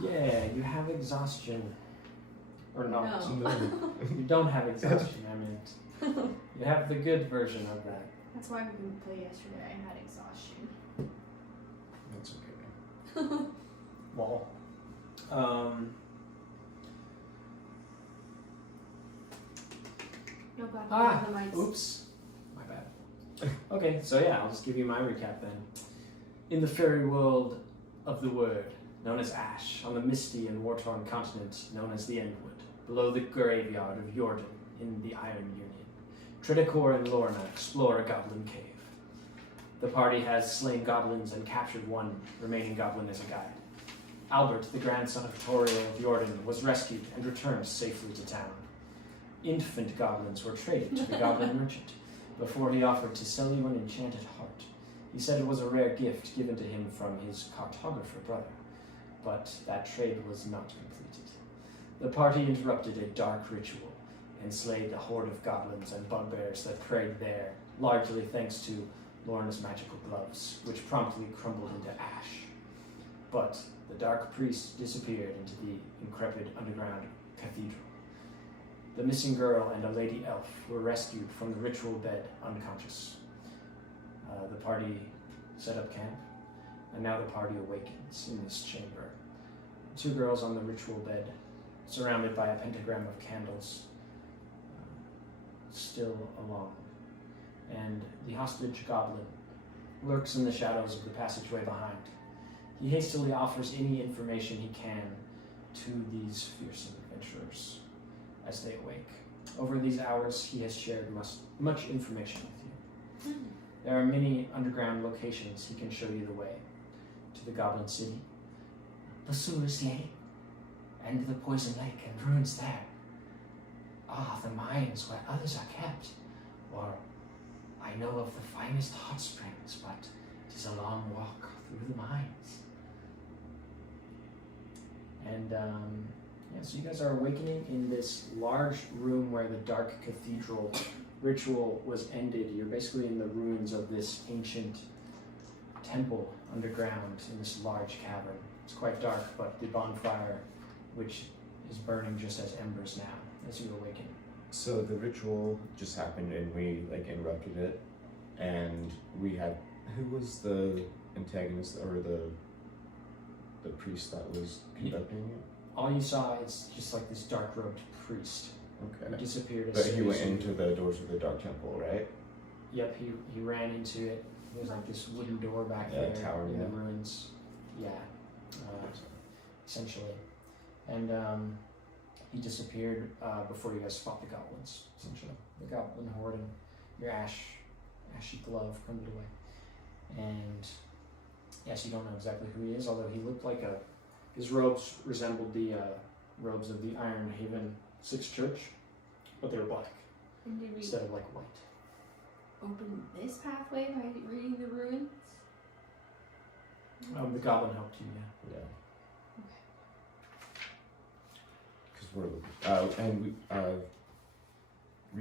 Yeah, you have exhaustion. Or not. No. You don't have exhaustion, I meant. You have the good version of that. That's why we couldn't play yesterday. I had exhaustion. That's okay. Well, No god, the mics. oops. My bad. Okay, so yeah, I'll just give you my recap then. In the fairy world of the Word, known as Ash, on the misty and war-torn continent known as the Endwood, below the graveyard of Jordan in the Iron Union, Triticor and Lorena explore a goblin cave. The party has slain goblins and captured one remaining goblin as a guide. Albert, the grandson of Toriel of Jordan, was rescued and returned safely to town. Infant goblins were traded to the goblin merchant before he offered to sell you an enchanted heart. He said it was a rare gift given to him from his cartographer brother, but that trade was not completed. The party interrupted a dark ritual and slayed a horde of goblins and bugbears that preyed there, largely thanks to Lorena's magical gloves, which promptly crumbled into ash. But the dark priest disappeared into the increpid underground cathedral. The missing girl and a lady elf were rescued from the ritual bed unconscious. The party set up camp, and now the party awakens in this chamber. Two girls on the ritual bed, surrounded by a pentagram of candles, still alone. And the hostage goblin lurks in the shadows of the passageway behind. He hastily offers any information he can to these fearsome adventurers as they awake. Over these hours, he has shared much information with you. There are many underground locations he can show you the way. To the Goblin City, the Sewers Lake, and the Poison Lake and ruins there. The mines where others are kept. Or I know of the finest hot springs, but it is a long walk through the mines. And so you guys are awakening in this large room where the dark cathedral ritual was ended. You're basically in the ruins of this ancient temple underground in this large cavern. It's quite dark, but the bonfire, which is burning just as embers now as you awaken. So the ritual just happened and we interrupted it, and we had, who was the antagonist or the priest that was conducting it? All you saw is just like this dark-robed priest. Okay. He disappeared. But he went into the doors of the dark temple, right? Yep, he ran into it. There's like this wooden door back there tower, in yeah. the ruins. Yeah, essentially. And he disappeared before you guys fought the goblins, essentially. The goblin horde and your ashy glove crumbled away. And yes, you don't know exactly who he is, although he looked like his robes resembled the robes of the Iron Haven Sixth Church, but they were black And did we instead of like white. open this pathway by reading the ruins? The goblin helped you, yeah. Yeah. Because we're looking. And we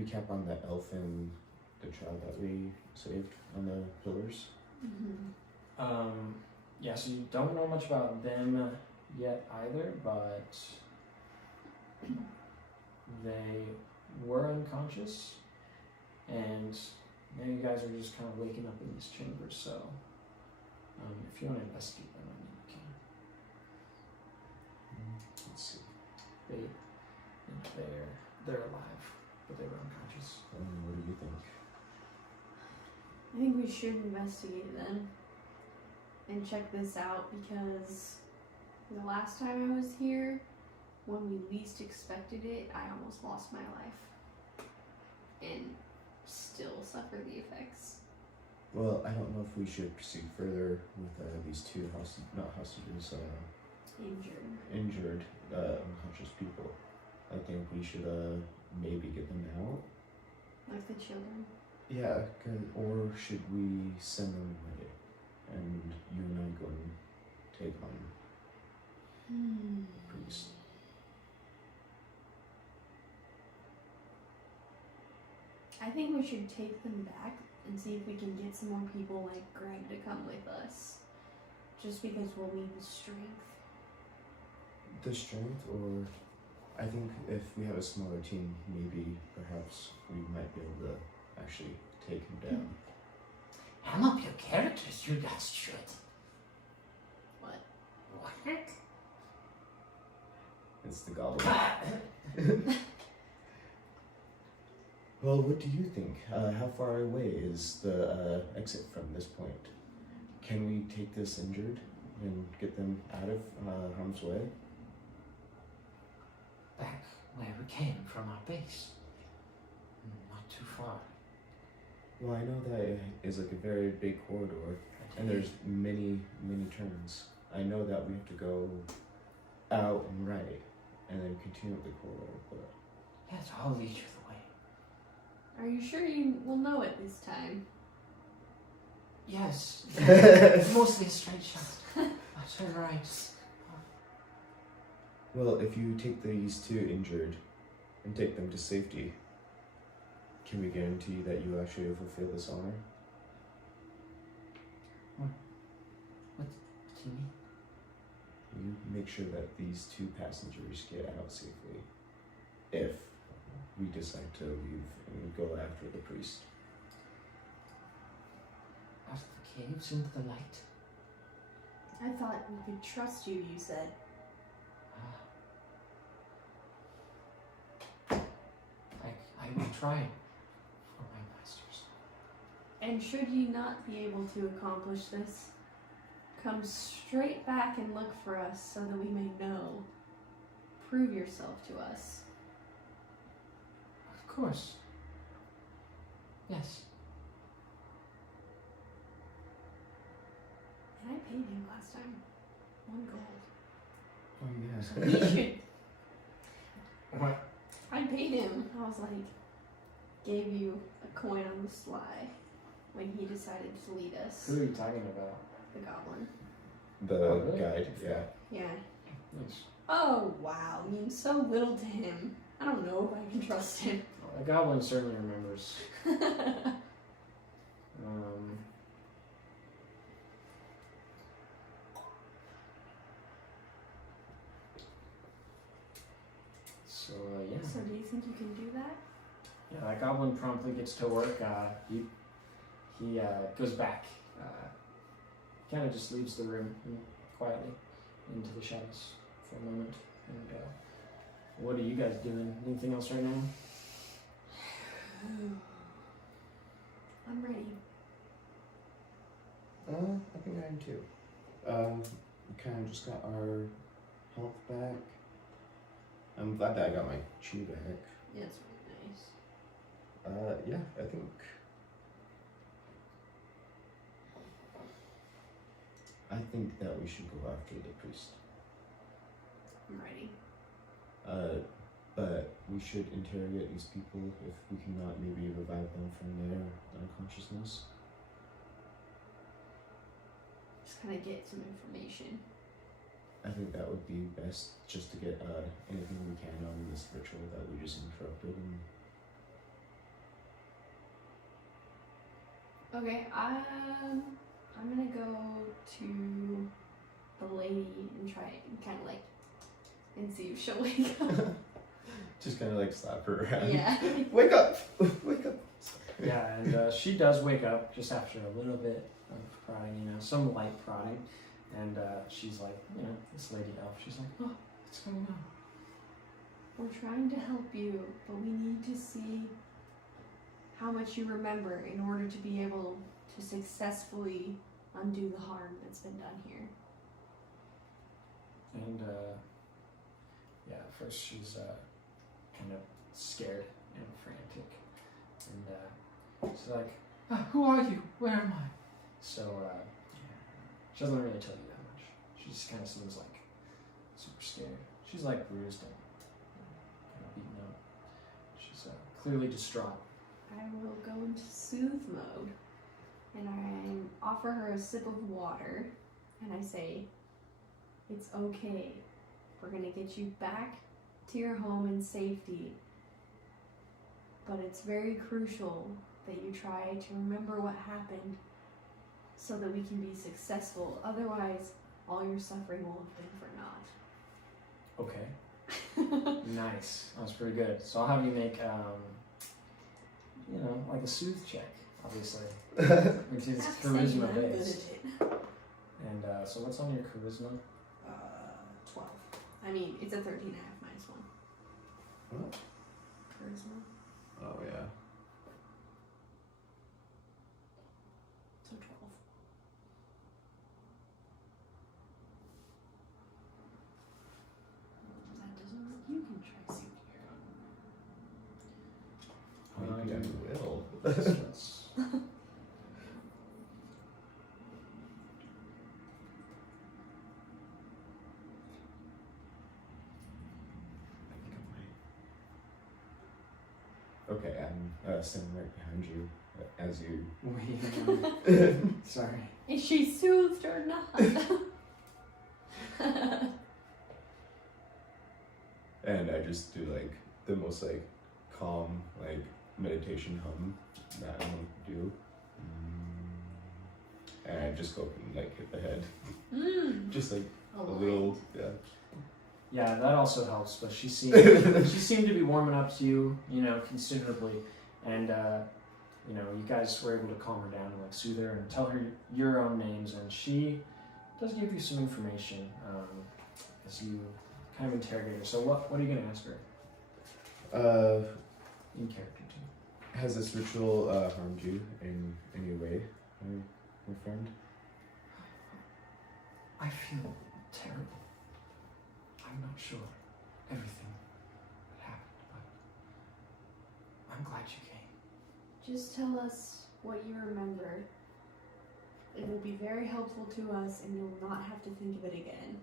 recap on the elf and the child that we saved on the pillars. Mm-hmm. Yeah, so you don't know much about them yet either, but they were unconscious, and now you guys are just kind of waking up in this chamber, so if you want to investigate them, I mean, you can. Let's see. They're alive, but they were unconscious. What do you think? I think we should investigate then and check this out, because the last time I was here, when we least expected it, I almost lost my life and still suffer the effects. Well, I don't know if we should proceed further with these two injured unconscious people. I think we should maybe get them out. Like the children. Yeah, or should we send them away and you and I go and take on the priest? I think we should take them back and see if we can get some more people like Greg to come with us. Just because we'll need the strength. The strength, or I think if we have a smaller team, maybe perhaps we might be able to actually take him down. Ham up your characters, you guys should. What? What? It's the goblin. Well, what do you think? How far away is the exit from this point? Can we take this injured and get them out of harm's way? Back where we came from our base. Not too far. Well, I know that it is like a very big corridor, and there's many, many turns. I know that we have to go out and right, and then continue with the corridor, but... Yes, I'll lead you the way. Are you sure you will know it this time? Yes. Mostly a straight shot. I'll turn right. Well, if you take these two injured and take them to safety, can we guarantee that you actually fulfill this honor? What do you mean? You make sure that these two passengers get out safely if we decide to leave and go after the priest. Out of the caves into the light. I thought we could trust you, you said. I will try for my masters. And should you not be able to accomplish this, come straight back and look for us so that we may know. Prove yourself to us. Of course. Yes. And I paid him last time. 1 gold. Oh yeah. So he should. What? I paid him. I was like, gave you a coin on the sly when he decided to lead us. Who are you talking about? The goblin. The Oh, really? guide, yeah. Yeah. Nice. Oh wow, means so little to him. I don't know if I can trust him. Well, the goblin certainly remembers. Yeah. So do you think you can do that? Yeah, that goblin promptly gets to work. He goes back. Kind of just leaves the room quietly into the shadows for a moment. And what are you guys doing? Anything else right now? I'm ready. I think I am too. We kind of just got our health back. I'm glad that I got my chi back. Yeah, it's really nice. Yeah, I think that we should go after the priest. I'm ready. But we should interrogate these people if we cannot maybe revive them from their unconsciousness. Just kind of get some information. I think that would be best, just to get anything we can on this ritual that we just interrupted. And Okay, I'm gonna go to the lady and try and kind of like, and see if she'll wake up. just kind of like slap her around. Yeah. Wake up! Wake up! Yeah, and she does wake up just after a little bit of prodding, some light prodding. And she's like, this lady elf, she's like, oh, what's going on? We're trying to help you, but we need to see how much you remember in order to be able to successfully undo the harm that's been done here. And at first she's kind of scared and frantic. And she's like, Who are you? Where am I? so she doesn't really tell you that much. She just kind of seems like super scared. She's like bruised and kind of beaten up. She's clearly distraught. I will go into soothe mode, and I offer her a sip of water, and I say, it's okay. We're gonna get you back to your home in safety, but it's very crucial that you try to remember what happened so that we can be successful. Otherwise, all your suffering will have been for naught. Okay. Nice. That was pretty good. So I'll have you make, like a soothe check, obviously, which is Stop saying charisma I'm good at based. it. And so what's on your charisma? 12. I mean, it's a 13 and a half minus 1. What? Charisma. Oh yeah. So 12. That doesn't work. You can try soothing. Maybe I will. Let's- Okay, I'm standing right behind you as you. Wait, sorry. Is she soothed or not? And I just do like the most like calm like meditation hum that I want to do. And I just go up and like hit the head. Just like a little, yeah. Yeah, that also helps. But she seemed to be warming up to you, considerably, and you guys were able to calm her down and like soothe her and tell her your own names, and she does give you some information as you kind of interrogate her. So what are you gonna ask her? In character too. Has this ritual harmed you in any way, my friend? I feel terrible. I'm not sure everything that happened, but I'm glad you came. Just tell us what you remember. It will be very helpful to us, and you'll not have to think of it again.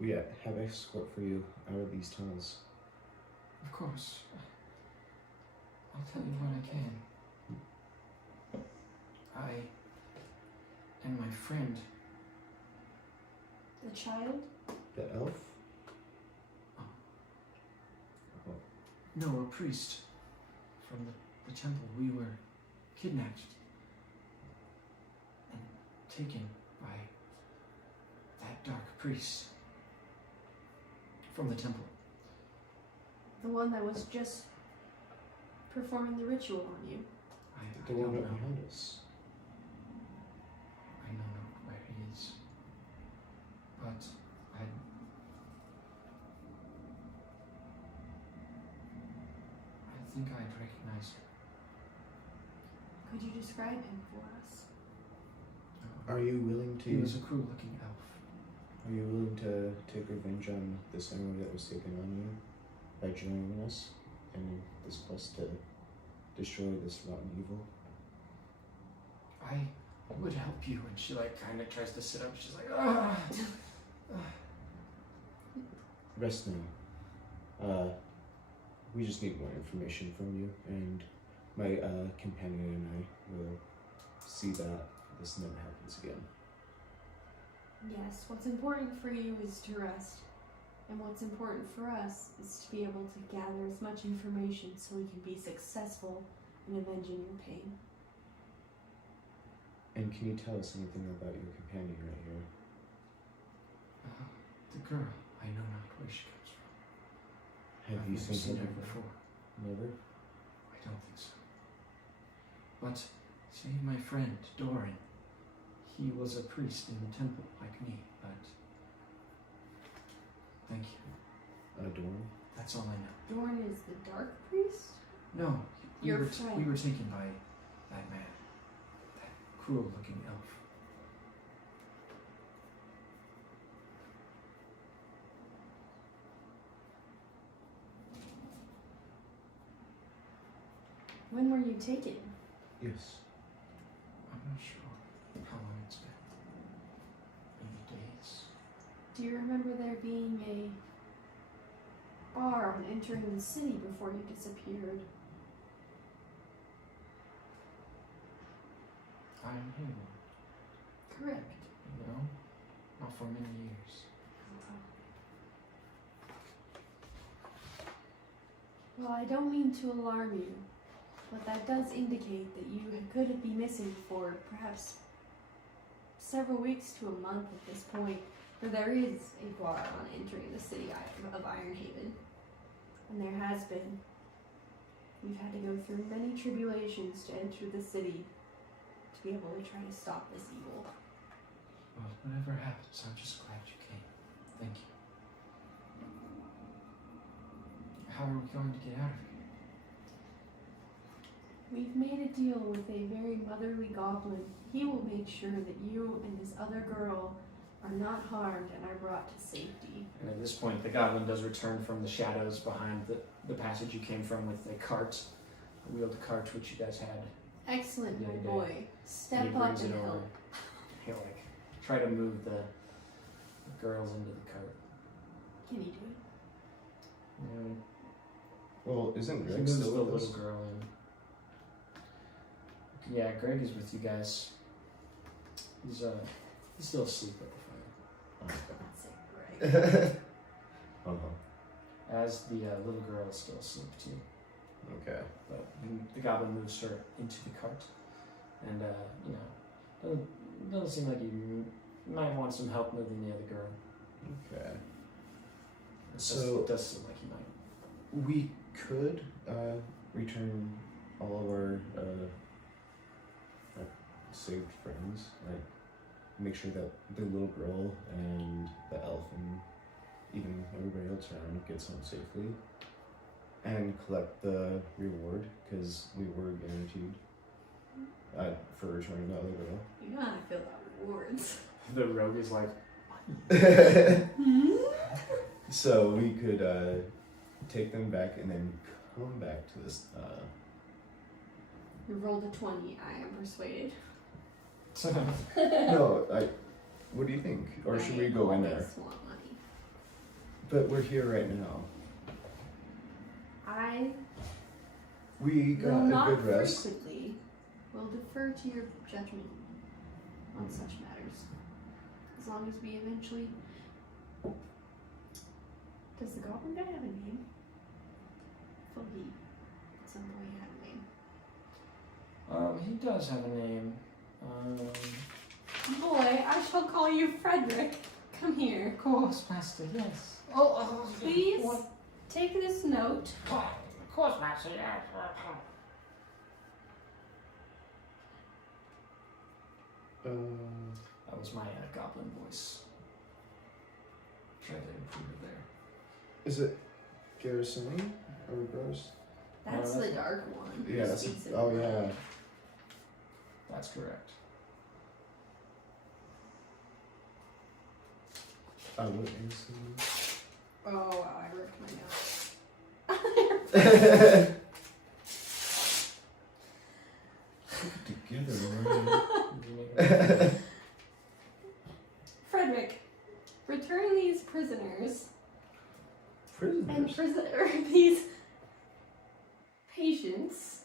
We have escort for you out of these tunnels. Of course. I'll tell you when I can. I and my friend. The child? The elf? No, a priest from the temple. We were kidnapped and taken by that dark priest from the temple. The one that was just performing the ritual on you. I The don't one know. right behind us. I don't know where he is, but I think I'd recognize him. Could you describe him for us? Are you willing He to? was a cruel-looking elf. Are you willing to take revenge on this enemy that was taken on you by joining us in this quest to destroy this rotten evil? I would help you, and she kind of tries to sit up. She's like, ah. Rest now. We just need more information from you, and my companion and I will see that this never happens again. Yes, what's important for you is to rest. And what's important for us is to be able to gather as much information so we can be successful in avenging your pain. And can you tell us anything about your companion right here? The girl, I know not where she comes from. Have I've you never seen her before? Never? I don't think so. But see, my friend, Doran, he was a priest in the temple like me, but thank you. Dorn? That's all I know. Dorn is the Dark Priest? No, Your we friend. were taken by that man, that cruel-looking elf. When were you taken? Yes. I'm not sure how long it's been. Maybe days. Do you remember there being a bar on entering the city before you disappeared? I'm here, Correct. not for many years. Well, I don't mean to alarm you, but that does indicate that you could be missing for perhaps several weeks to a month at this point. For there is a bar on entering the city of Ironhaven. And there has been. We've had to go through many tribulations to enter the city to be able to try to stop this evil. Well, whatever happens, I'm just glad you came. Thank you. How are we going to get out of here? We've made a deal with a very motherly goblin. He will make sure that you and this other girl are not harmed and are brought to safety. And at this point, the goblin does return from the shadows behind the passage you came from with a cart, a wheeled cart which you guys had. Excellent, The my other day. boy. And Step he up brings and it over. help. He'll like try to move the girls into the cart. Can you do it? And Well, isn't he Greg moves the still with us? little girl in. Yeah, Greg is with you guys. He's still asleep at the That's it, Greg. Uh-huh. fire. As the little girl is still asleep too. Okay. But the goblin moves her into the cart, and doesn't seem like you might want some help moving the other girl. Okay. It does seem like you might. We could return all of our saved friends. Like, make sure that the little girl and the elf and even everybody else around gets home safely, and collect the reward because we were guaranteed for returning the other girl. You know how I feel about rewards. The rogue is like, So we could take them back and then come back to this. You rolled a 20. I am persuaded. No, what do you think? Or should we go in there? always want money. But we're here right now. I We will got not a good rest. frequently. Will defer to your judgment on such matters. As long as we eventually. Does the goblin guy have a name? Foggy. At some point he had a name. he does have a name. Boy, I shall call you Frederick. Come here. Of course, Master, yes. Please take this note. Of course, Master, yes. That was my goblin voice. Try to improve it there. Is it Garrisoni or Gross? That's No, the that's- dark one. who Yeah, that's speaks in oh the yeah. night. That's correct. What is Oh, wow, I ripped my notes. it? Together, Lorena. Did you make it? Frederick, return these prisoners and Prisoners. these patients,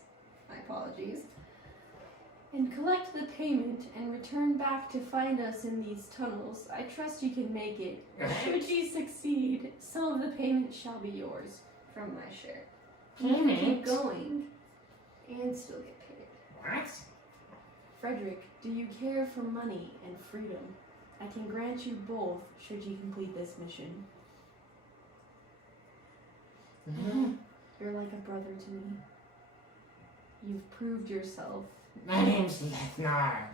my apologies, and collect the payment and return back to find us in these tunnels. I trust you can make it. Should you succeed, some of the payment shall be yours from my share. You can keep Payment? going and still get paid. What? Frederick, do you care for money and freedom? I can grant you both should you complete this mission. You're like a brother to me. You've proved yourself. My name's Lethnar.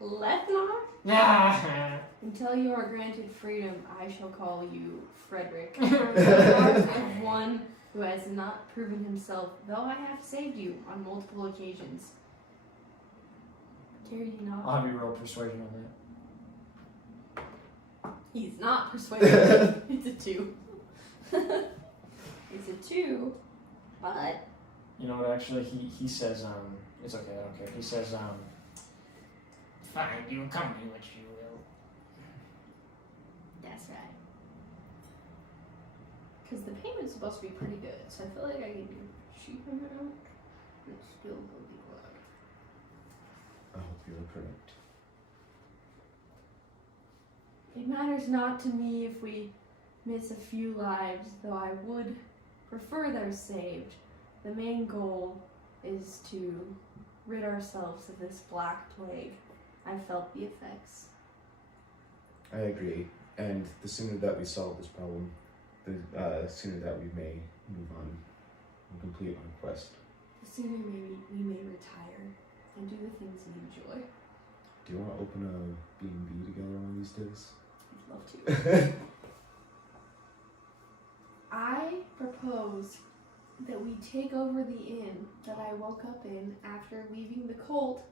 Lethnar? Ah. Until you are granted freedom, I shall call you Frederick. The mark of one who has not proven himself, though I have saved you on multiple occasions. Care you not? I'll have you roll persuasion on that. He's not persuaded. It's a 2. It's a 2, but You know what? Actually, he says it's okay. I don't care. He says Fine, you accompany what you will. that's right. Because the payment's supposed to be pretty good, so I feel like I can do a cheap amount and still go be glad. I hope you are correct. It matters not to me if we miss a few lives, though I would prefer they're saved. The main goal is to rid ourselves of this black plague. I felt the effects. I agree. And the sooner that we solve this problem, the sooner that we may move on and complete our quest. The sooner we may retire and do the things we enjoy. Do you want to open a B&B together one of these days? I'd love to. I propose that we take over the inn that I woke up in after leaving the cult.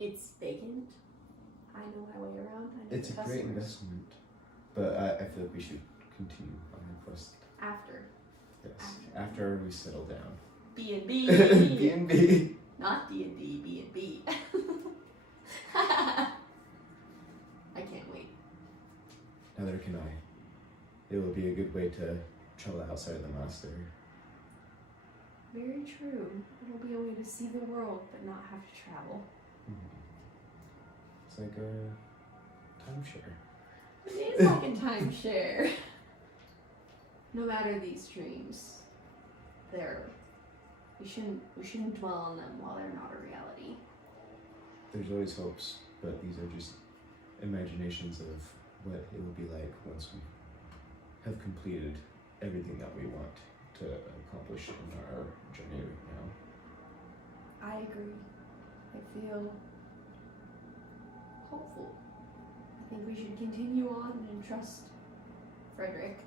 It's vacant. I know my way around. I know It's the a great customers. investment, but I feel like we should continue on our quest. After Yes, after we settle down. B&B. B&B. Not D&D, B&B. I can't wait. Neither can I. It will be a good way to travel outside of the monastery. Very true. It'll be a way to see the world but not have to travel. It's like a timeshare. It is like a timeshare. No matter these dreams, we shouldn't dwell on them while they're not a reality. There's always hopes, but these are just imaginations of what it will be like once we have completed everything that we want to accomplish in our journey right now. I agree. I feel hopeful. I think we should continue on and trust Frederick.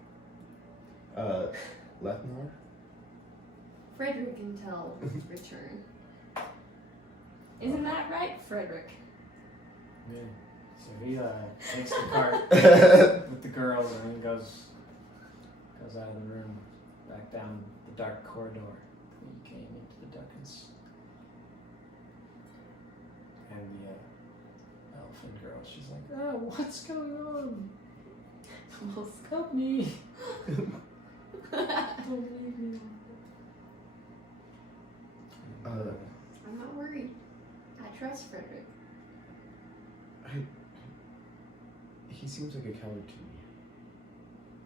Lethnor? Frederick until his return. Isn't that right, Frederick? Yeah. So he takes the cart with the girls and then goes out of the room, back down the dark corridor that you came into the darkness. And the elfin girl, she's like, "Oh, what's going on? Help me! Don't leave me." I'm not worried. I trust Frederick. He seems like a coward to me.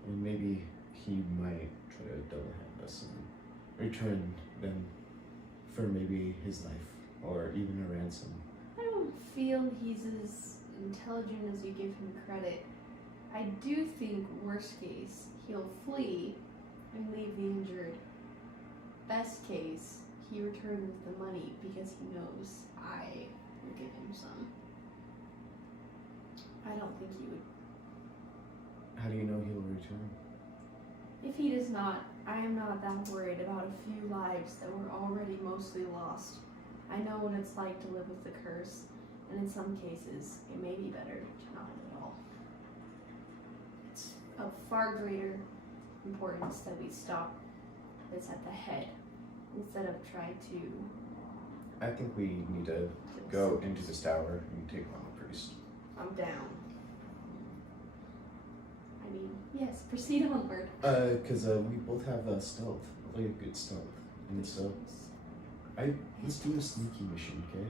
And maybe he might try to double hand us and return them for maybe his life or even a ransom. I don't feel he's as intelligent as you give him credit. I do think, worst case, he'll flee and leave the injured. Best case, he returns the money because he knows I will give him some. I don't think he would. How do you know he will return? If he does not, I am not that worried about a few lives that were already mostly lost. I know what it's like to live with the curse, and in some cases, it may be better to not at all. It's of far greater importance that we stop this at the head, instead of try to... I think we need to go into this tower and take on the priest. I'm down. I mean, yes, proceed onward. Because we both have stealth, really good stealth. And so, let's do a sneaky mission, okay?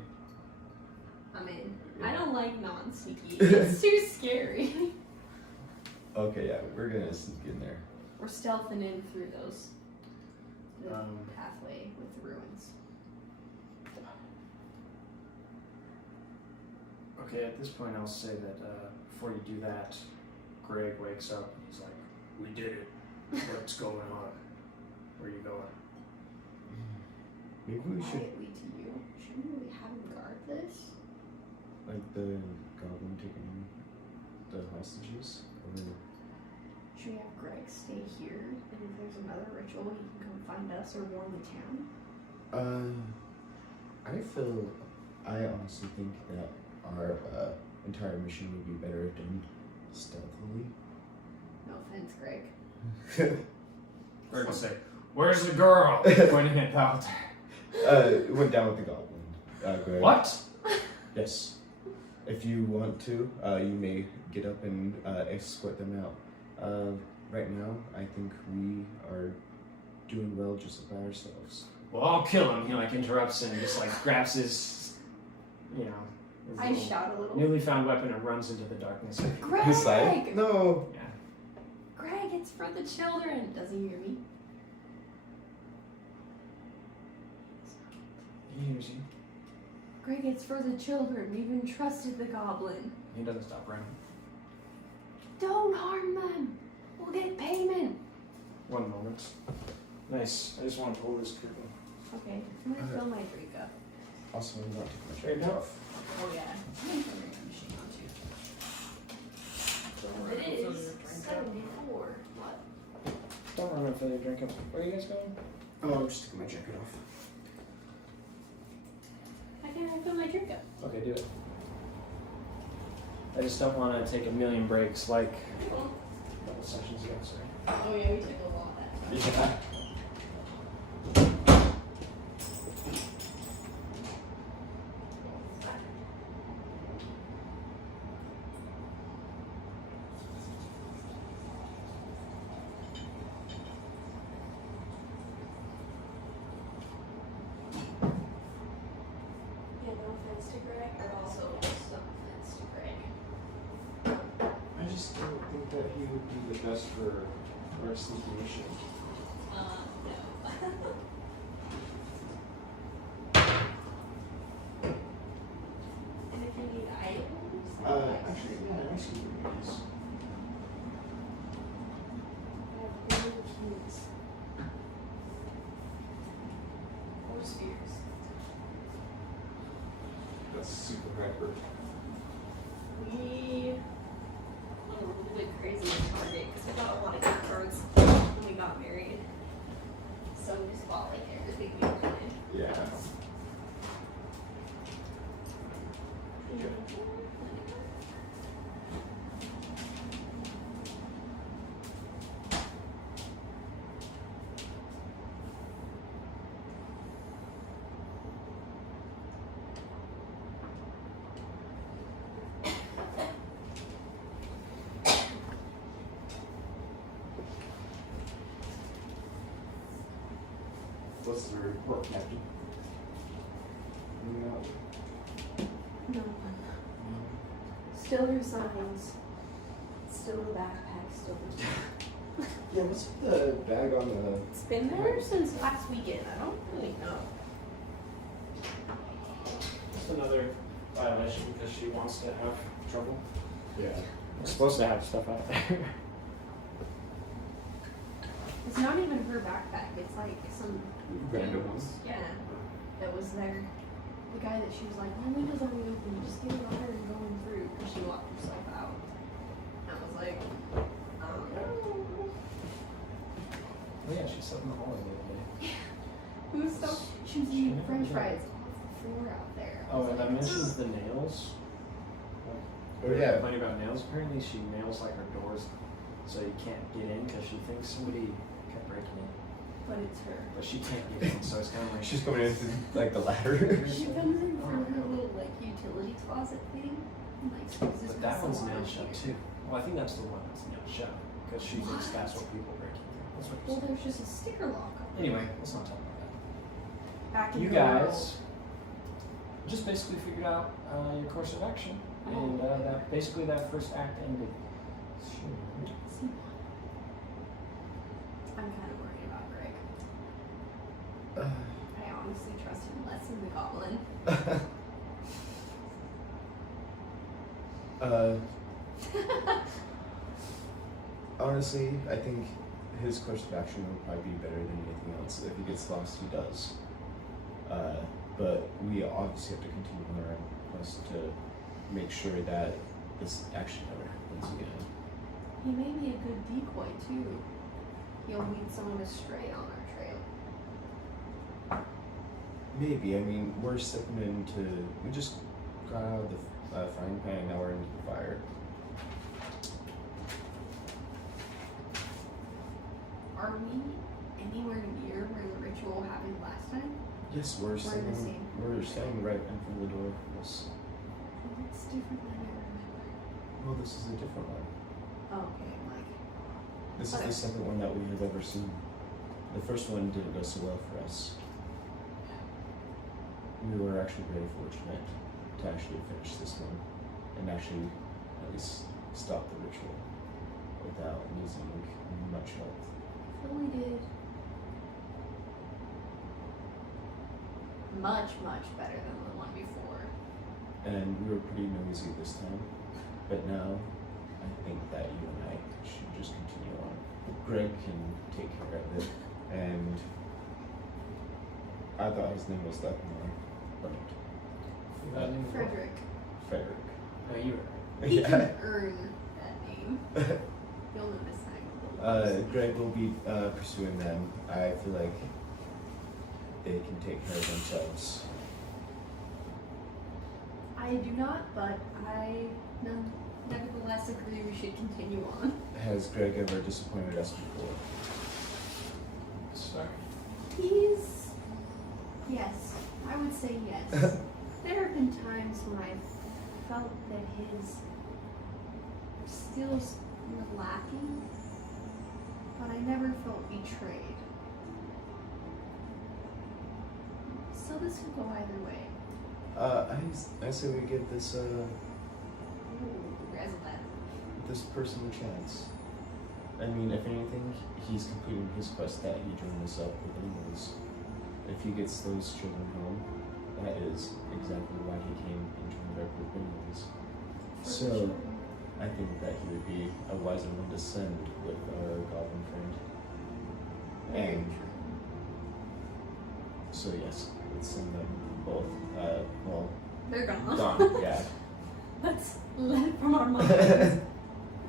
I'm in. Yeah. I don't like non-sneaky. It's too scary. Okay, yeah, we're gonna sneak in there. We're stealthing in through those. The Um, pathway with the ruins. Okay, at this point I'll say that before you do that, Greg wakes up and he's like, "We did it. What's going on? Where are you going?" Maybe we should, Quietly to you. Shouldn't we have him guard this? like, the goblin taking the hostages? Or... Should we have Greg stay here, and if there's another ritual, he can come find us or warn the town? I honestly think that our entire mission would be better done stealthily. No offense, Greg. Greg will say, "Where's the girl?" Pointing at the altar. It went down with the goblin. Greg. What? Yes. If you want to, you may get up and escort them out. Right now, I think we are doing well just by ourselves. Well, I'll kill him. He like interrupts and just like grabs his, his I little shout a little. newly found weapon and runs into the darkness. Greg! His side? No. Yeah. Greg, it's for the children! Does he hear me? He hears you. Greg, it's for the children. We've entrusted the goblin. He doesn't stop running. Don't harm them. We'll get payment. One moment. Nice. I just want to pull this curtain. Okay, I'm gonna fill my drink up. Also, I'm not taking my Straight jacket up. off. Oh yeah. Machine on too. It is 74. What? Don't run and fill your drink up. Where are you guys going? Oh, I'm just taking my jacket off. How can I fill my drink up? Okay, do it. I just don't want to take a million breaks like a couple sessions ago, sorry. Oh yeah, we took a lot that time. Yeah. Yeah, no offense to Greg, but also some offense to Greg. I just don't think that he would be the best for our sleeping mission. No. And if you need items, Actually, yeah, I see what it is. I have golden keys. Or spheres. That's super hyper. We went a little bit crazy in Target because we got a lot of gift cards when we got married. So we just bought like everything we wanted. Yeah. What's the report, Captain? No one. Still her signs. Still the backpack. Still the. Yeah, what's with the bag on the... It's been there since last weekend. I don't really know. Just another violation because she wants to have trouble. Yeah. We're supposed to have stuff out there. It's not even her backpack. It's like some Random ones. Yeah, that was there. The guy that she was like, my window's already open. Just get it on her and going through because she locked herself out. I was like, I don't know. Oh yeah, she slept in the hallway the other day. It was so. She was eating French fries off the floor out there. I Oh, was and I like, mentioned the nails. Oh, yeah. Funny about nails. Apparently, she nails like her doors, so you can't get in because she thinks somebody kept breaking in. But it's her. But she can't get in, so it's kind of like She's coming in through, like, the ladder. She comes in through her little like utility closet thing. And, like squeezes But her that one's salon nailed in shut here. too. Well, I think that's the one that's nailed shut because she thinks What? that's what people break in. That's what Well, she there's just a sticker lock on it. Anyway, let's not talk about that. Back in You the world. guys just basically figured out your course of action, Oh. and that basically that first act ended. Sure. I'm kind of worried about Greg. I honestly trust him less than the goblin. Honestly, I think his course of action will probably be better than anything else. If he gets lost, he does. But we obviously have to continue on our quest to make sure that this action never happens again. He may be a good decoy too. He'll lead someone astray on our trail. Maybe. I mean, we're stepping into. We just got out of the frying pan. Now we're into the fire. Are we anywhere near where the ritual happened last time? Yes, we're in the standing. same We're place. standing right in front of the door. Yes. It's different than I remember. Well, this is a different one. Oh, okay, I'm like, This is Okay. the second one that we have ever seen. The first one didn't go so well for us. We were actually very fortunate to actually finish this one and actually at least stop the ritual without losing much health. I feel we did much, much better than the one before. And we were pretty noisy this time, but now I think that you and I should just continue on. Greg can take care of it, and I thought his name was Lechmore, but Frederick. Frederick. No, you were. He can earn that name. You'll notice that. Greg will be pursuing them. I feel like they can take care of themselves. I do not, but I nevertheless agree we should continue on. Has Greg ever disappointed us before? Sorry. Yes, I would say yes. There have been times when I felt that his skills were lacking, but I never felt betrayed. So this could go either way. I say we give this Ooh, as that. this person a chance. I mean, if anything, he's completing his quest that he joined us up with anyways. If he gets those children home, that is exactly why he came and joined our group anyways. So, I think that he would be a wiser one to send with our goblin friend. Very And true. so yes, let's send them both. Well, They're gone. gone. Yeah. Let's let it from our minds.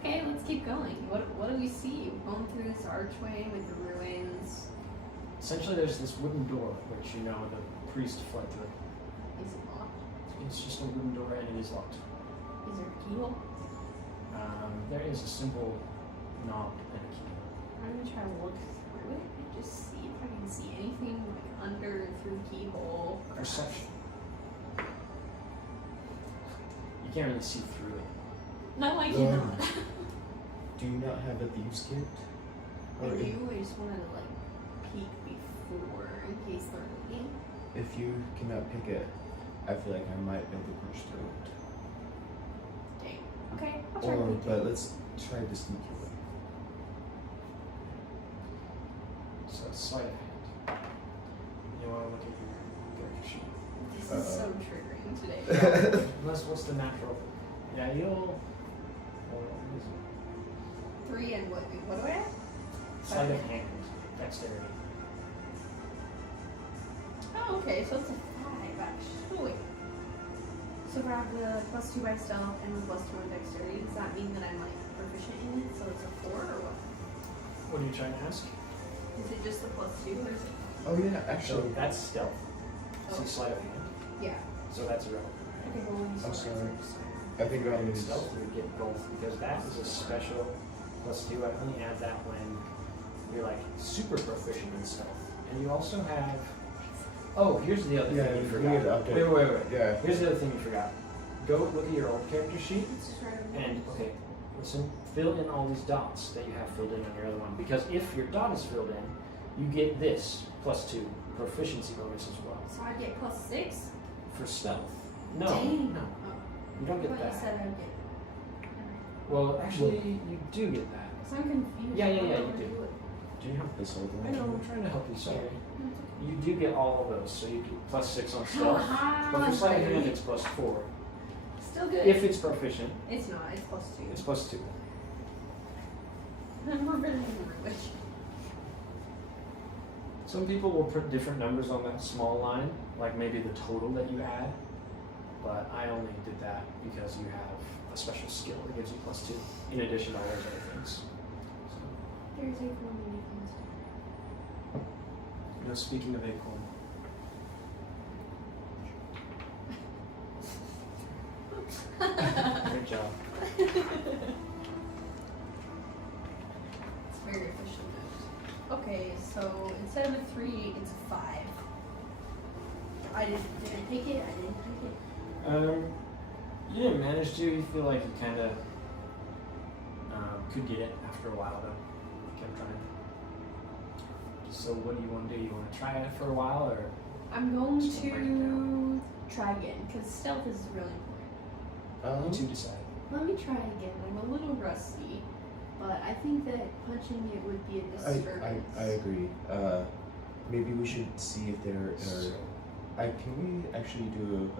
Okay, let's keep going. What do we see? We're going through this archway with the ruins. Essentially, there's this wooden door, which you know the priest fled through. Is it locked? It's just a wooden door and it is locked. Is there a keyhole? There is a simple knob and a key. I'm gonna try to look through it and just see if I can see anything like under through the keyhole. Perception. You can't really see through it. No, I cannot. Do you not have a thieves' kit? I Or do. I just wanted to like peek before in case they're looking. if you cannot pick it, I feel like I might be able to push through it. Dang. Okay, I'll try to Or, peek. but let's try the sneaky way. So it's sleight of hand. You want to look at your character sheet. This is so triggering today. Unless what's the natural? Yeah, you'll. What is it? 3 and what do I have? Sleight of hand. Dexterity. Oh, okay, so it's a 5 actually. So if I have the +2 by stealth and the +2 on dexterity, does that mean that I'm like proficient in it? So it's a 4 or what? What are you trying to ask? Is it just the +2 or is it? Oh yeah, So actually. that's stealth. Oh. See sleight of hand. Yeah. So that's irrelevant. Okay, well when you I'm start, sorry. it's fine. I think I With was. stealth, you would get both because that is a special +2. I only add that when you're like super proficient in stealth, and you also have. Oh, here's the other Yeah, thing you we forgot. need to update. Wait. Yeah. Here's the other thing you forgot. Go look at your old character sheet Let's just try to and okay, listen. Fill in all these dots that you have filled in on your other one because if your dot is filled in, you get this +2 proficiency bonus as well So I get +6? for stealth. No, Dang. no, Oh. you don't I get thought you that. said I would get. Well, actually, you do get that. So I'm confused. Yeah, I don't you know how to do. it. Do you have this old I one? know, I'm trying to help you, sorry. It's You do get all of those, so you get +6 on okay. stealth. But for sleight of hand, Sorry. it's +4. Still good. If it's proficient, It's not, it's +2. it's +2. We're really ruined. Some people will put different numbers on that small line, like maybe the total that you add. But I only did that because you have a special skill that gives you +2, in addition to all those other things. There's a form You know, speaking of acorn, great job. It's very efficient note. Okay, so instead of a 3, it's a 5. Did I take it? I didn't take it. You didn't manage to. You feel like you kind of could get it after a while, though. You kept trying. So, what do you want to do? You want to try it for a while, or I'm going Just gonna break it to try again because stealth is really important. you two decide? Let me try again. I'm a little rusty, but I think that punching it would be a disturbance. I agree. Maybe we should see if there are. So, Can we actually do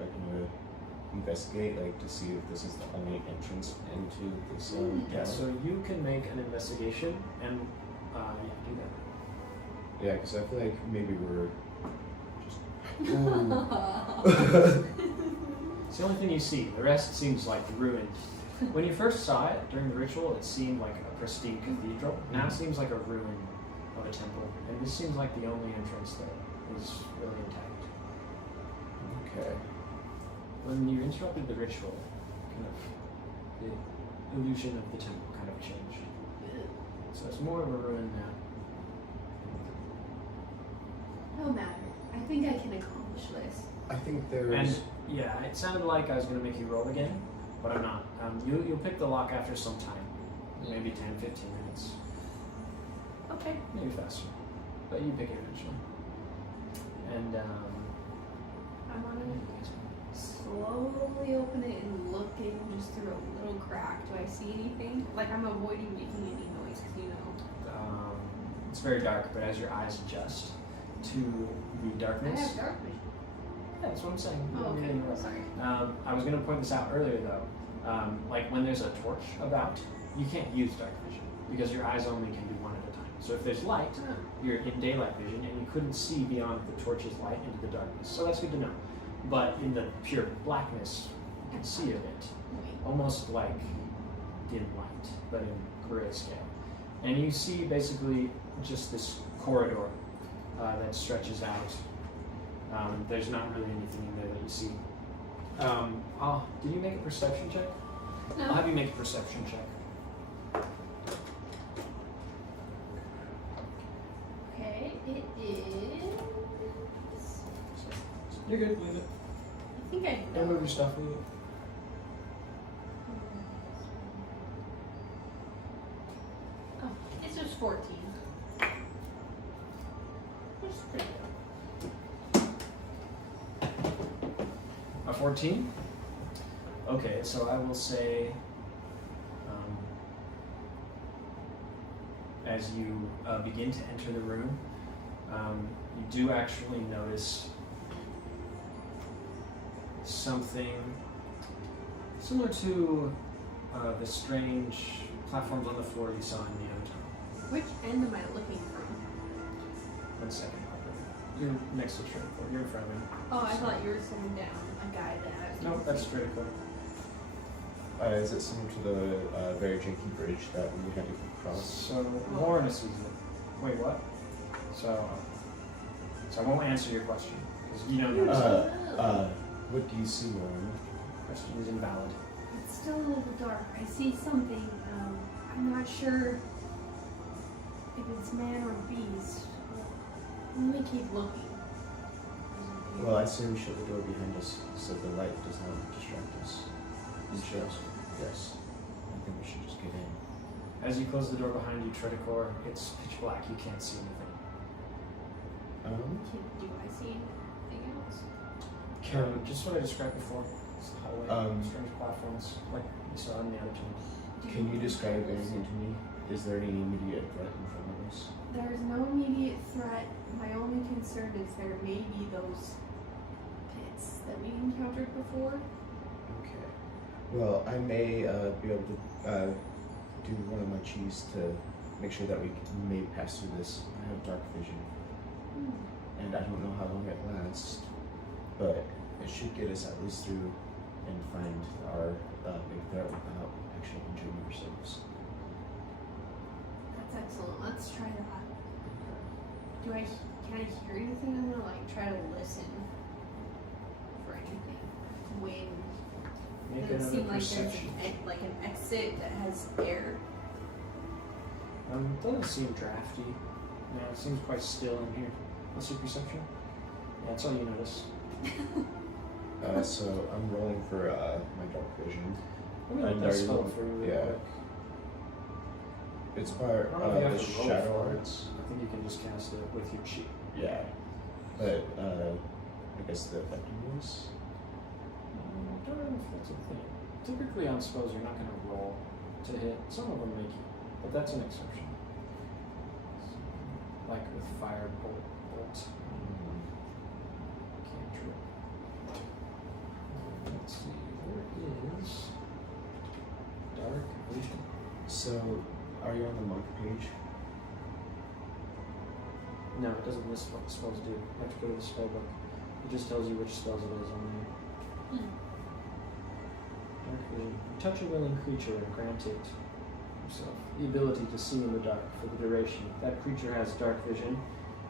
investigate, like to see if this is the only entrance into this Yeah, tower? so you can make an investigation and do that. Yeah, because I feel like maybe we're just. It's the only thing you see. The rest seems like ruined. When you first saw it during the ritual, it seemed like a pristine cathedral. Now it seems like a ruin of a temple. And this seems like the only entrance that is really intact. Okay. When you interrupted the ritual, kind of the illusion of the temple kind of changed. So it's more of a ruin now. No matter. I think I can accomplish this. I think And there's. yeah, it sounded like I was going to make you roll again, but I'm not. You'll pick the lock after some time, maybe 10, 15 minutes, Okay. maybe faster, but you pick it eventually. And I'm gonna slowly open it and look in just through a little crack. Do I see anything? Like I'm avoiding making any noise because it's very dark, but as your eyes adjust to the I darkness, have dark vision. yeah, that's what I'm saying. You Oh, don't need okay. any roll. Sorry. I was going to point this out earlier though. Like when there's a torch about, you can't use dark vision because your eyes only can do one at a time. So if there's light, Oh. you're in daylight vision and you couldn't see beyond the torch's light into the darkness. So that's good to know. But in the pure blackness, you can see a bit, Wait. almost like dim light, but in grayscale. And you see basically just this corridor that stretches out. There's not really anything in there that you see. Did you make a perception check? I'll No. have you make a perception check. Okay. It is. You're good, leave it. I think I Don't know. move your stuff, leave it. Oh, it's just 14. That's pretty good. A 14? Okay, so I will say, as you begin to enter the room, you do actually notice something similar to the strange platforms on the floor you saw in the other tunnel. Which end am I looking from? 1 second, you're next to Trinicore. You're in front of him. Oh, I thought you were sitting down a guy that has. No, that's Trinicore. Is it similar to the very janky bridge that we had to cross? So Lorena sees it. Wait, what? So I won't answer your question because you don't know. What do you see, Lauren? Question is invalid. It's still a little dark. I see something. I'm not sure if it's man or beast. Let me keep looking. Well, I'd say we shut the door behind us so the light does not distract us. Yes. I think we should just get in. As you close the door behind you, Trinicore, it's pitch black. You can't see anything. Do I see anything else? Just what I described before. It's the hallway, strange platforms, like you saw in the other tunnel. Can you describe anything to me? Is there any immediate threat in front of us? There's no immediate threat. My only concern is there may be those pits that we encountered before. Okay. Well, I may be able to do one of my cheese to make sure that we may pass through this. I have dark vision, and I don't know how long it lasts, but it should get us at least through and find our big threat without actually injuring ourselves. That's excellent. Let's try that. Can I hear anything? I'm gonna try to listen for anything. Wind. Make Does it seem another like there's perception. an exit that has air? It doesn't seem drafty. Yeah, it seems quite still in here. What's your perception? Yeah, that's all you notice. So I'm rolling for my dark vision. I'm gonna let And that are you spell rolling- through real yeah. quick. It's by I don't know if you have the to roll shadow for it. arts. I think you can just cast it with your cheat. Yeah, but I guess the effectiveness. I don't know if that's a thing. Typically on spells you're not going to roll to hit. Some of them make you, but that's an exception. Like with fire bolt. Cantrip. Let's see. There is dark vision. So, are you on the monk page? No, it doesn't list what the spells do. You have to go to the spell book. It just tells you which spells it is on there. Dark vision. You touch a willing creature and grant it himself the ability to see in the dark for the duration. That creature has dark vision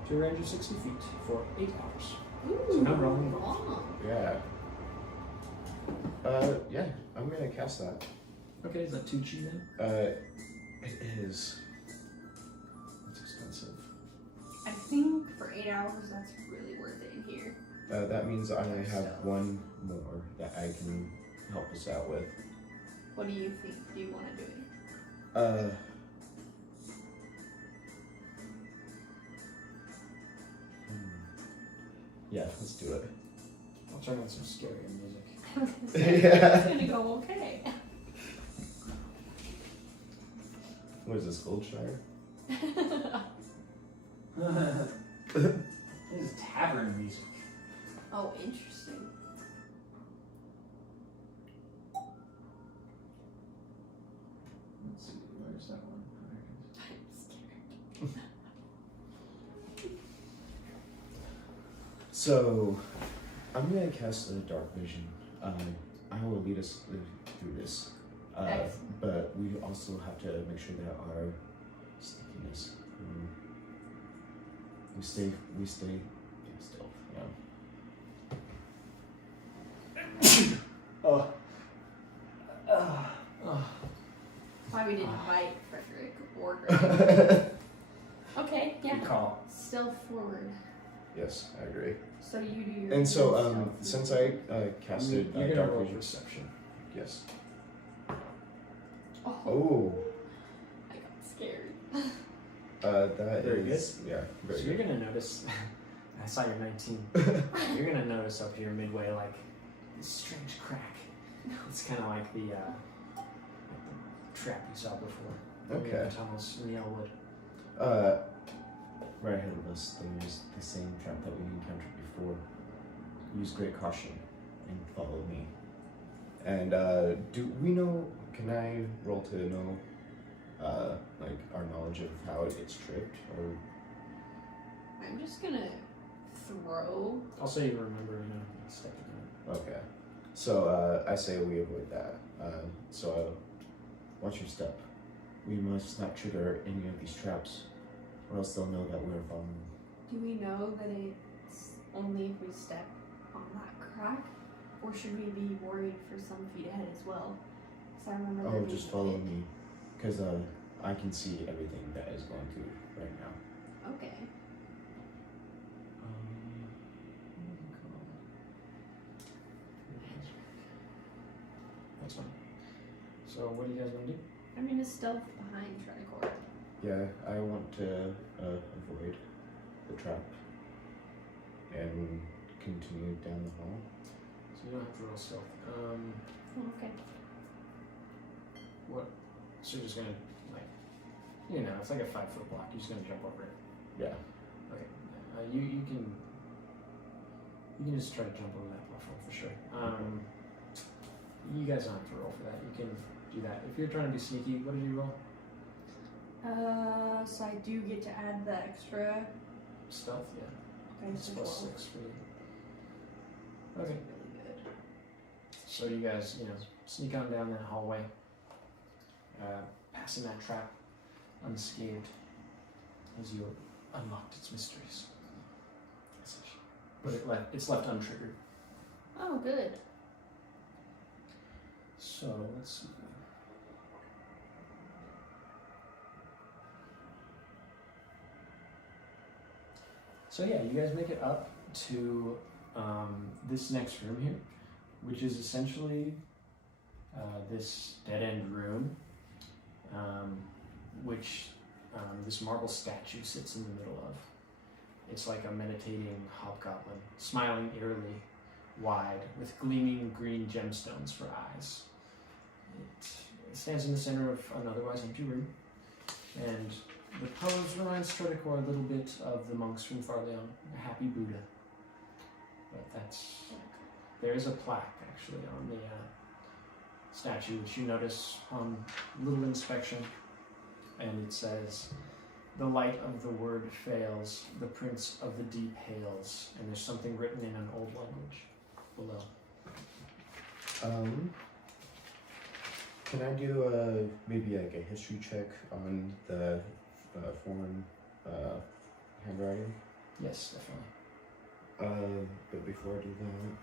to a range of 60 feet for 8 hours. Ooh, So no wrong. Yeah. Yeah, I'm gonna cast that. Okay, is that too cheap then? It is. It's expensive. I think for 8 hours, that's really worth it in here. That means I have one more that I can help us out with. What do you think? Do you want to do it? Yeah, let's do it. I'll turn on some scary music. It's gonna go okay. What is this, Goldshire? This is tavern music. Oh, interesting. Let's see, where's that one? I'm scared. So, I'm gonna cast a dark vision. I will lead us through this. Excellent. But we also have to make sure that our stickiness. We stay still. Yeah. Oh. Why we didn't bite Frederick or Greg. Okay, yeah. Good call. Stealth forward. Yes, I agree. So you do your. And so, stealth. since I casted You're gonna dark roll vision, perception. yes. Oh, Oh, I got scared. that Very is yeah, very So good. you're gonna notice. I saw your 19. You're gonna notice up here midway, like this strange crack. It's kind of like the trap you saw before. Okay. The tunnels in the Elwood. Right ahead of us, there's the same trap that we encountered before. Use great caution and follow me. And do we know? Can I roll to know, like our knowledge of how it gets tripped, or? I'm just gonna throw. I'll say you remember, step again. Okay. So I say we avoid that. Watch your step. We must not trigger any of these traps, or else they'll know that we're vulnerable. Do we know that it's only if we step on that crack? Or should we be worried for some feet ahead as well? Because I remember. there Oh, being just a follow pit. me, because I can see everything that is going through right now. Okay. That's fine. So what do you guys want to do? I'm gonna stealth behind Tricord. Yeah, I want to avoid the trap and continue down the hall. So you don't have to roll stealth. Oh, okay. What? So you're just gonna it's like a 5-foot block. You're just gonna jump over it. Yeah. Okay. You can just try to jump over that platform for sure. You guys don't have to roll for that. You can do that. If you're trying to be sneaky, what did you roll? So I do get to add the extra. Stealth, yeah. Okay, It's so plus 12. 6 for you. Okay. Really good. So you guys, sneak on down that hallway, passing that trap unscathed as you unlocked its mysteries. But it's left untriggered. Oh, good. So let's see. So yeah, you guys make it up to this next room here, which is essentially this dead-end room, which this marble statue sits in the middle of. It's like a meditating hobgoblin, smiling eerily, wide, with gleaming green gemstones for eyes. It stands in the center of an otherwise empty room, and the pose reminds Stradicor a little bit of the monks from Farleon, a happy Buddha. But that's there is a plaque actually on the statue, which you notice on little inspection, and it says, "The light of the word fails, the prince of the deep hails," and there's something written in an old language below. Can I do maybe like a history check on the foreign handwriting? Yes, definitely. But before I do that,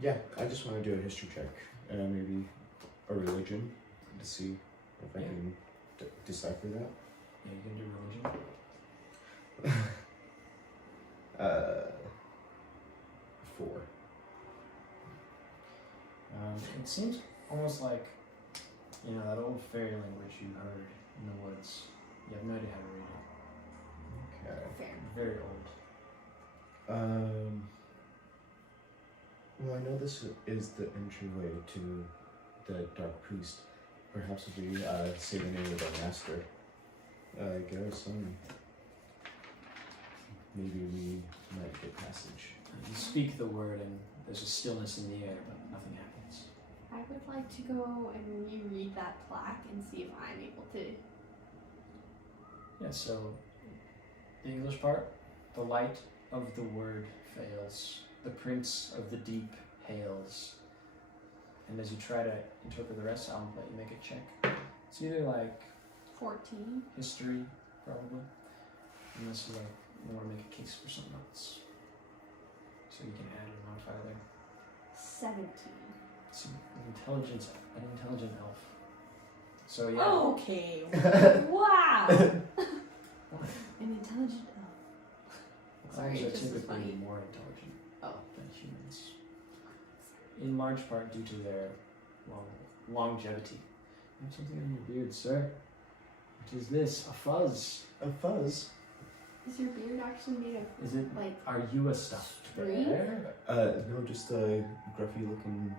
yeah, I just want to do a history check, maybe a religion, to see if I Yeah. can decipher that. Yeah, you can do religion. 4. It seems almost like, you know, that old fairy language you heard in the woods. You have no idea how to read it. Okay. Fair. Very old. Well, I know this is the entryway to the Dark Priest. Perhaps if we say the name of the master, get us some. Maybe we might get passage. You speak the word and there's a stillness in the air, but nothing happens. I would like to go and reread that plaque and see if I'm able to. Yeah, so the English part, "The light of the word fails, the prince of the deep hails." And as you try to interpret the rest, I'll let you make a check. It's either like 14. history, probably, unless you want to make a case for something else. So you can add a modifier there. 17. It's an intelligent elf. So yeah. Okay. Wow. Why? An intelligent elf. Sorry, Elves it are just was typically funny. more intelligent Oh. than humans. In large part due to their longevity. You have something on your beard, sir. What is this? A fuzz. A fuzz? Is your beard actually made of Is it? like Are you a stuffed Tree? bear? No, just a gruffy looking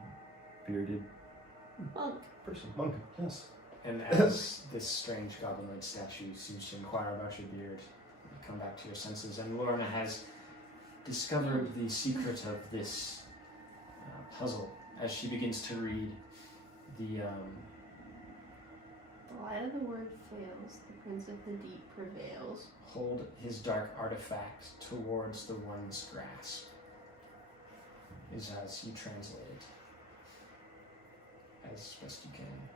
bearded monk? person. Monk, yes. And as this strange goblinoid statue seems to inquire about your beard, you come back to your senses, and Lorena has discovered the secret of this puzzle as she begins to read the The light of the word fails, the prince of the deep prevails. hold his dark artifact towards the one's grasp, is as you translate it as best you can.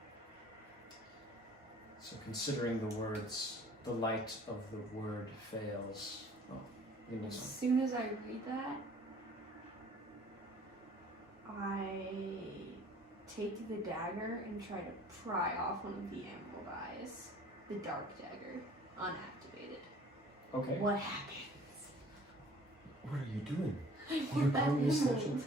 So considering the words, "the light of the word fails." Oh, give me As some. soon as I read that, I take the dagger and try to pry off one of the emerald eyes. The dark dagger, unactivated. Okay. What happens? What are you doing? I You're want that calling this emerald.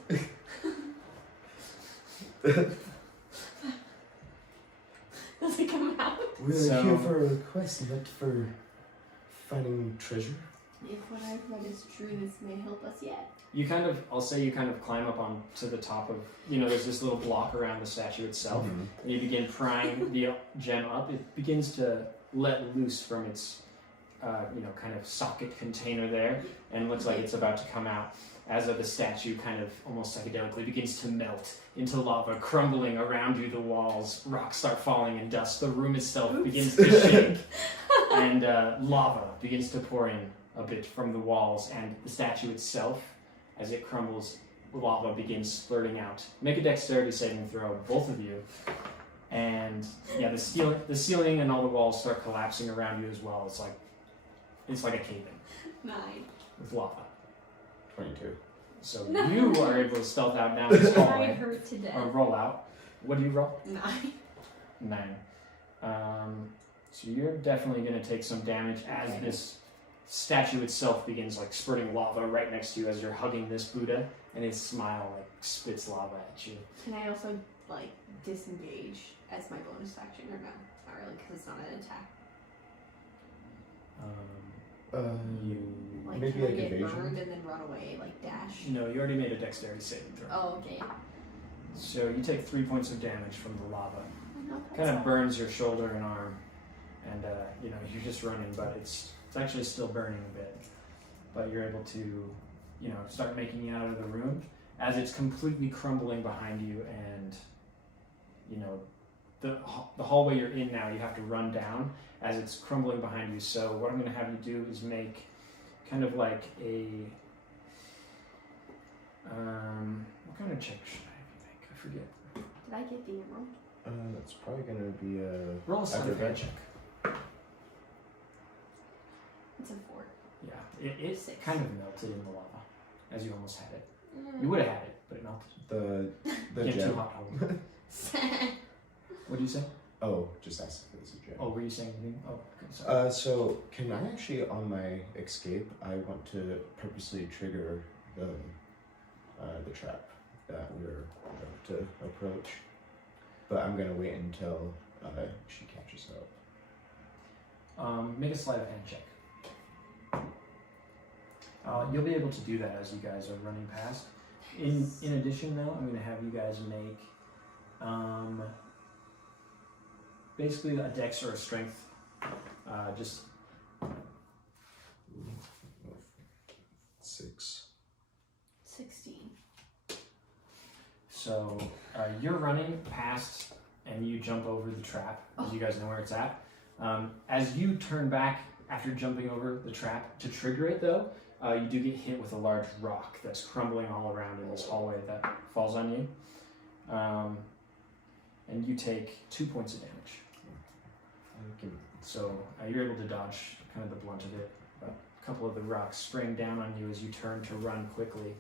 Does it come out? We're So- here for a quest, not for finding treasure. If what I've read is true, this may help us yet. I'll say you kind of climb up on to the top of, there's this little block around the statue itself, Mhm. and you begin prying the gem up. It begins to let loose from its, kind of socket container there, and looks like it's about to come out. As the statue kind of almost psychedelically begins to melt into lava, crumbling around you, the walls, rocks start falling and dust. The room itself begins to shake, and lava begins to pour in a bit from the walls, and the statue itself, as it crumbles, lava begins splurting out. Make a dexterity saving throw, both of you. And yeah, the ceiling and all the walls start collapsing around you as well. It's like a cave-in 9. with lava. 22. So No. you are able to stealth out down this I hallway, hurt to death. or roll out. What do you roll? 9. 9. So you're definitely going to take some damage as Okay. this statue itself begins spurting lava right next to you as you're hugging this Buddha, and his smile spits lava at you. Can I also disengage as my bonus action or no? Not really, because it's not an attack. You Maybe can I like get evasion? burned and then run away, dash? you already made a dexterity saving throw. Oh, okay. So you take 3 points of damage from the lava. No, that's kind of all. burns your shoulder and arm, and you know you're just running, but it's actually still burning a bit. But you're able to, you know, start making it out of the room as it's completely crumbling behind you, and you know the hallway you're in now. You have to run down as it's crumbling behind you. So what I'm going to have you do is make kind of like a what kind of check should I make? I forget. Did I get the emerald? That's probably gonna be a Roll a sleight of hand acrobat. check. It's a 4. Yeah, it 6. kind of melted in the lava as you almost had it. You would have had it, but it melted. The Get too gem. hot. What do you say? Oh, just ask if it's a gem. Oh, were you saying anything? Oh, okay, sorry. So can I actually, on my escape, I want to purposely trigger the trap that we're about to approach, but I'm gonna wait until she catches up. Make a sleight of hand check. You'll be able to do that as you guys are running past. In addition, though, I'm going to have you guys make basically a dex or a strength. Just 6. 16. so you're running past and you jump over the trap, as you guys know where it's at. As you turn back after jumping over the trap to trigger it, though, you do get hit with a large rock that's crumbling all around in this hallway that falls on you. And you take 2 points of damage. So you're able to dodge kind of the blunt of it. But a couple of the rocks spraying down on you as you turn to run quickly.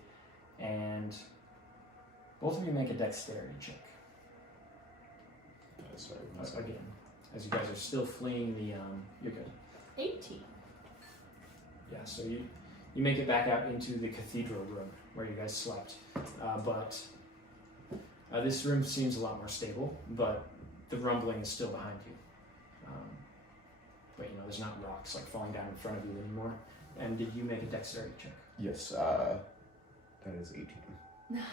And both of you make a dexterity check. Sorry, Again, as you guys are still fleeing the, you're good. 18. Yeah, so you make it back out into the cathedral room where you guys slept. But this room seems a lot more stable, but the rumbling is still behind you. But you know, there's not rocks like falling down in front of you anymore. And did you make a dexterity check? Yes, that is 18. Nice.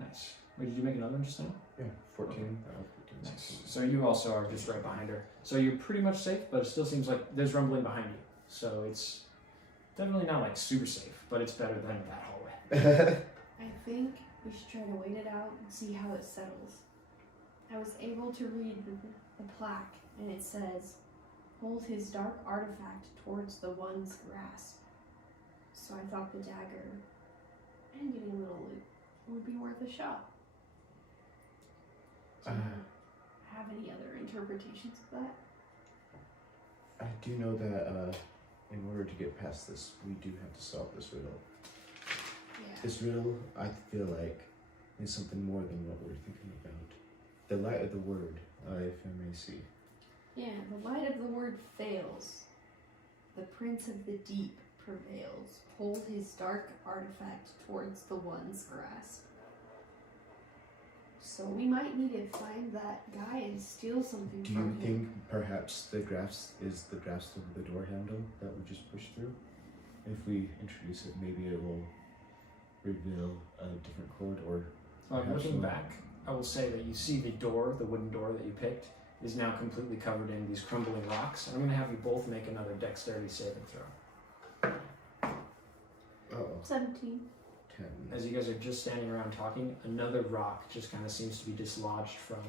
Nice. Wait, did you make another one just now? Yeah, 14. Okay. 14, Nice. 16. So you also are just right behind her. So you're pretty much safe, but it still seems like there's rumbling behind you. So it's definitely not like super safe, but it's better than that hallway. I think we should try to wait it out and see how it settles. I was able to read the plaque, and it says, "Hold his dark artifact towards the one's grasp." So I thought the dagger and getting a little loot would be worth a shot. Do you have any other interpretations of that? I do know that in order to get past this, we do have to solve this riddle. Yeah. This riddle, I feel like, is something more than what we're thinking about. The light of the word, if I may see. Yeah, the light of the word fails. The prince of the deep prevails. Hold his dark artifact towards the one's grasp. So we might need to find that guy and steal something Do from you him. think perhaps the grasp is the grasp of the door handle that we just pushed through? If we introduce it, maybe it will reveal a different chord or perhaps Looking not. back, I will say that you see the door, the wooden door that you picked, is now completely covered in these crumbling rocks. And I'm going to have you both make another dexterity saving throw. Uh-oh. 17. 10. As you guys are just standing around talking, another rock just kind of seems to be dislodged from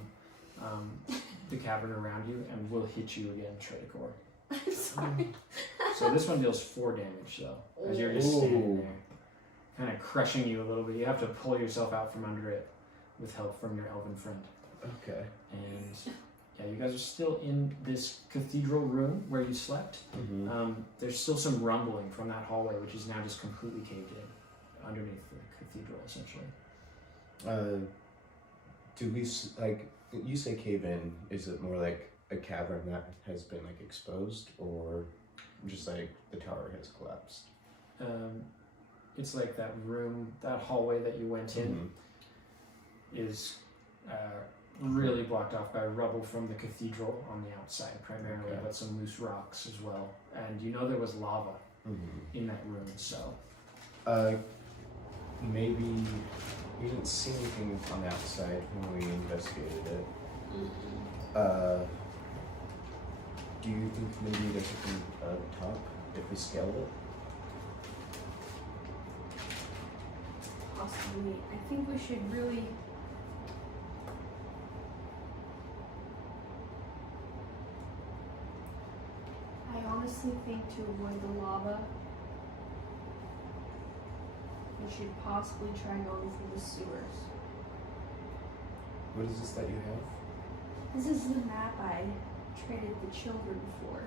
the cavern around you and will hit you again, Tradicore. I'm sorry. So this one deals 4 damage though, as you're just standing there, kind of crushing you a little bit. You have to pull yourself out from under it with help from your elven friend. Okay. And yeah, you guys are still in this cathedral room where you slept. Mm-hmm. There's still some rumbling from that hallway, which is now just completely caved in underneath the cathedral, essentially. Do we, like, you say cave in, is it more like a cavern that has been, like, exposed, or just, like, the tower has collapsed? It's like that room, that hallway that you went in is really blocked off by rubble from the cathedral on the outside primarily, Okay. but some loose rocks as well. And you know there was lava in that room, so. Maybe we didn't see anything on the outside when we investigated it. Do you think maybe there's something up top if we scale it? Possibly. I think we should really. I honestly think to avoid the lava, we should possibly try going through the sewers. What is this that you have? This is the map I traded the children for.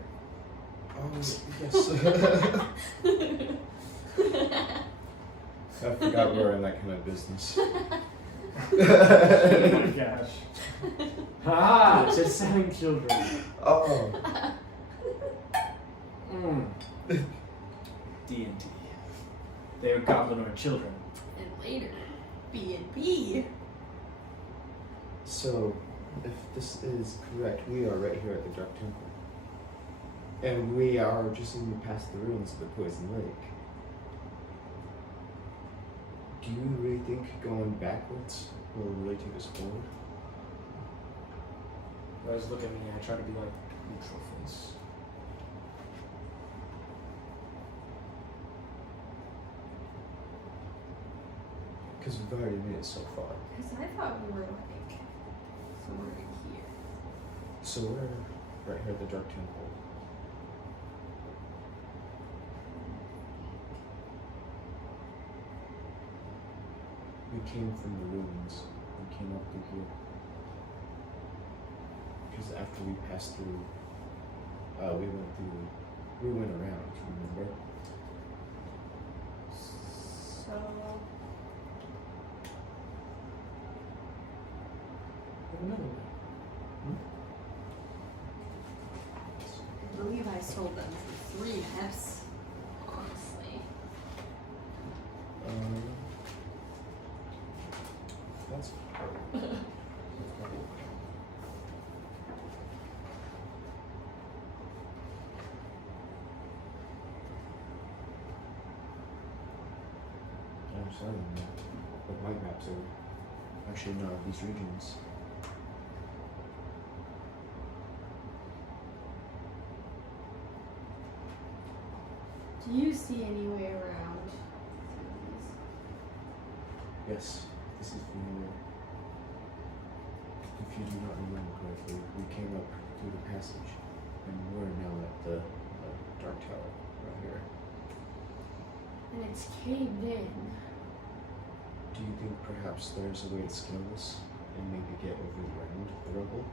Oh, yes. I forgot we were in that kind of business. Oh my gosh. Ah, it's just selling children. Oh. D&D. They are goblinoid children. And later, B&B. So, if this is correct, we are right here at the Dark Temple. And we are just in past the ruins of the Poison Lake. Do you really think going backwards will really take us forward? You always look at me, I try to be like neutral face. Because we've already made it so far. Because I thought we were like somewhere in here. So we're right here at the Dark Temple. We came from the ruins. We came up through here. Because after we passed through, we went around, remember? So, Another way. I believe I sold them for 3 Fs. Honestly. That's I'm sorry, but my maps are actually not of these regions. Do you see any way around these? Yes, this is familiar. If you do not remember correctly, we came up through the passage, and we're now at the Dark Tower right here. And it's caved in. Do you think perhaps there's a way to scale this and maybe get over around the rubble?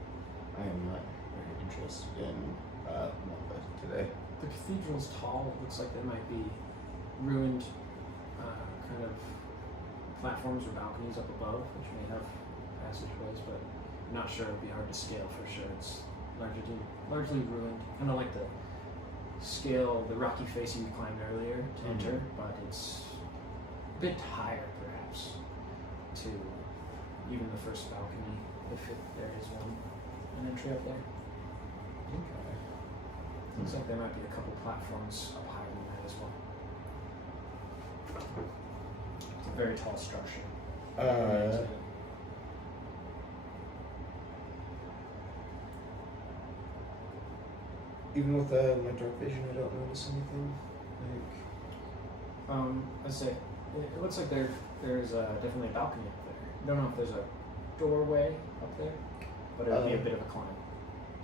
I am not very interested in lava today. The cathedral's tall. It looks like there might be ruined kind of platforms or balconies up above, which may have passageways, but I'm not sure. It'd be hard to scale for sure. It's largely ruined, kind of like the rocky face you climbed earlier to enter, but it's a bit higher perhaps to even the first balcony, if there is an entry up there. Okay. Looks like there might be a couple platforms up higher than that as well. It's a very tall structure. Even with my dark vision, I don't notice anything. I say it looks like there's definitely a balcony up there. I don't know if there's a doorway up there, but it'll be a bit of a climb.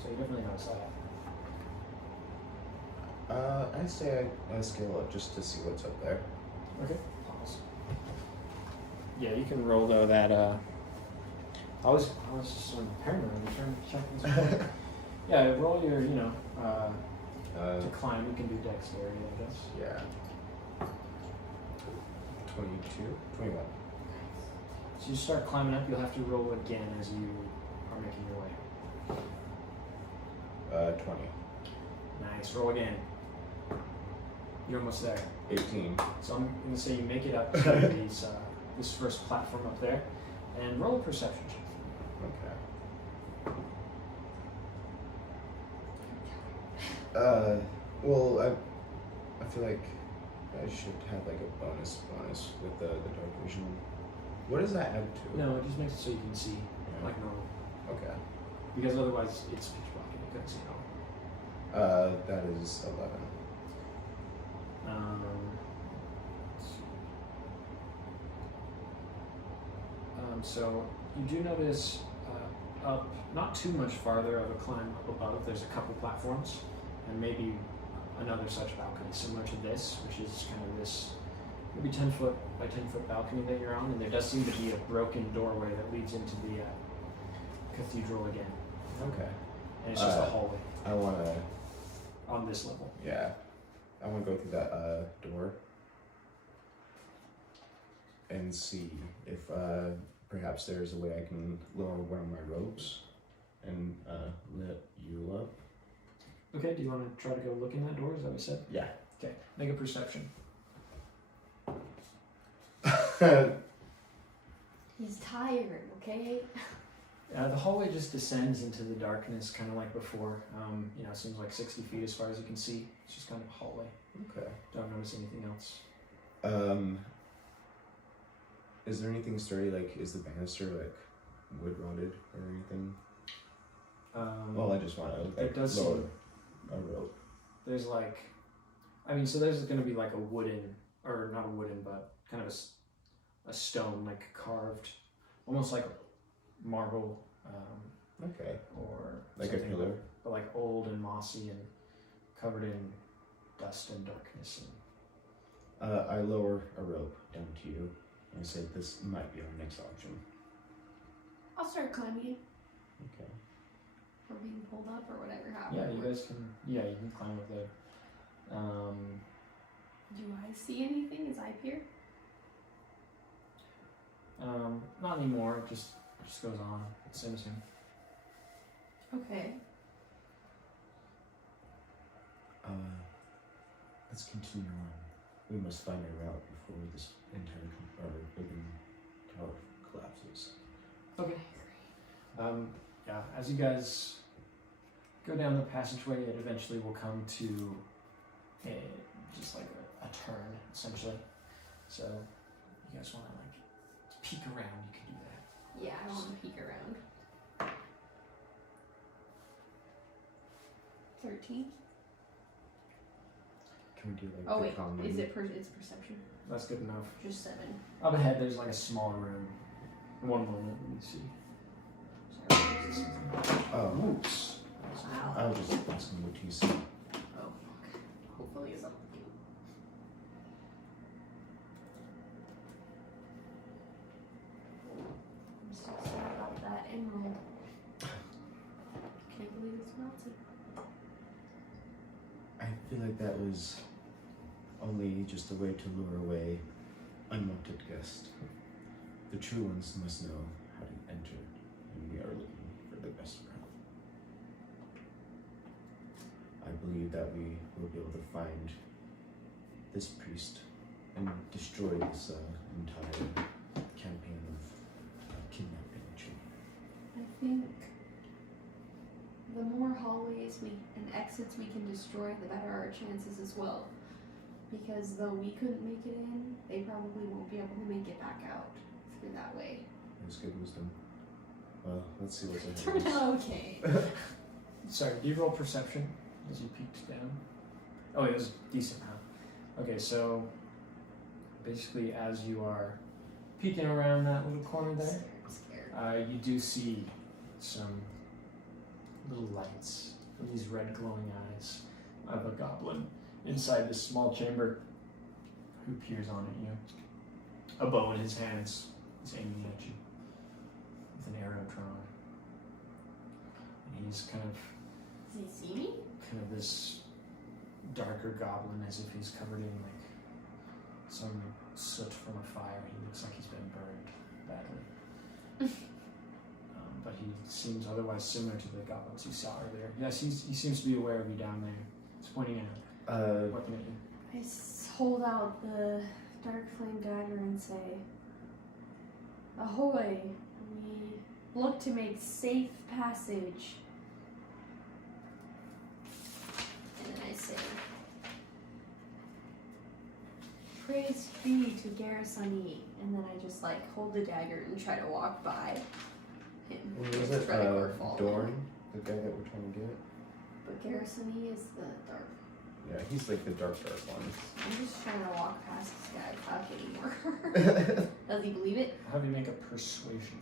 So you definitely notice that. I'd say I scale up just to see what's up there. Okay. Pause. Yeah, you can roll though that. I was just on the paranoid. I'm trying to check this out. Yeah, roll your to climb. You can do dexterity, I guess. Yeah. 22? 21. So you start climbing up. You'll have to roll again as you are making your way. 20. Nice. Roll again. You're almost there. 18. So I'm going to say you make it up to this first platform up there, and roll a perception check. Okay. Well, I feel like I should have like a bonus with the dark vision. What does that add to? No, it just makes it so you can see Yeah. like normal. Okay. Because otherwise it's pitch black and you couldn't see it all. That is 11. Let's see. So you do notice up, not too much farther of a climb up above, there's a couple platforms and maybe another such balcony similar to this, which is kind of this maybe 10 foot by 10 foot balcony that you're on, and there does seem to be a broken doorway that leads into the cathedral again. Okay. And it's just a hallway I want to, on this level. yeah, I want to go through that door and see if perhaps there's a way I can lower one of my ropes and let you up. Okay, do you want to try to go look in that door? Is that what you said? Yeah. Okay, make a perception. He's tired, okay? The hallway just descends into the darkness, kind of like before. You know, it seems like 60 feet as far as you can see. It's just kind of a hallway. Okay. Don't notice anything else. Is there anything sturdy? Like, is the banister like wood rotted or anything? Well, I just want to like it does lower seem, a rope. there's like, I mean, so there's going to be like a wooden, or not a wooden, but kind of a stone, like carved, almost like marble, Okay. or Like a something, pillar. but like old and mossy and covered in dust and darkness. And I lower a rope down to you. I say this might be our next option. I'll start climbing. Okay. Or being pulled up or whatever happens. yeah, you guys can. Yeah, you can climb up there. Do I see anything as I peer? Not anymore. It just goes on. It's same as him. Okay. Let's continue on. We must find a route before this entire building tower collapses. Okay. Yeah, as you guys go down the passageway, it eventually will come to just like a turn, essentially. So, you guys want to like peek around, you can do that. Yeah, I want to peek around. 13. Can we do like Oh the wait, common? is it it's perception? That's good enough. Just 7. Up ahead, there's like a small room. One moment, let me see. Sorry. Oh, Oops. Wow. I was just asking what you see. Oh, okay. Hopefully it's up with you. I'm so sad about that emerald. Can't believe it's melted. I feel like that was only just a way to lure away unwanted guests. The true ones must know how to enter, and we are looking for the best route. I believe that we will be able to find this priest and destroy this entire campaign of kidnapping children. I think the more hallways and exits we can destroy, the better our chances as well. Because though we couldn't make it in, they probably won't be able to make it back out through that way. That's good wisdom. Well, let's see what's ahead. Turned out okay. Sorry, do you roll perception as you peeked down? Oh, it was decent, huh? Okay, so basically as you are peeking around that little corner there, Scared. you do see some little lights from these red glowing eyes of a goblin inside this small chamber who peers on at you. A bow in his hands. He's aiming at you with an arrow drawn. And he's kind of Does he see me? this darker goblin, as if he's covered in like some soot from a fire. He looks like he's been burned badly. But he seems otherwise similar to the goblins you saw earlier. Yes, he seems to be aware of you down there. He's pointing at looking at you. I hold out the dark flame dagger and say, "Ahoy! We look to make safe passage." And then I say, "Praise be to Garrisoni." And then I just like hold the dagger and try to walk by. him. Was it It's Errigoldian fallen. Dorn, the guy that we're trying to get? But Garrisony is the dark. Yeah, he's like the dark one. I'm just trying to walk past this guy without hitting more. Does he believe it? How do you make a persuasion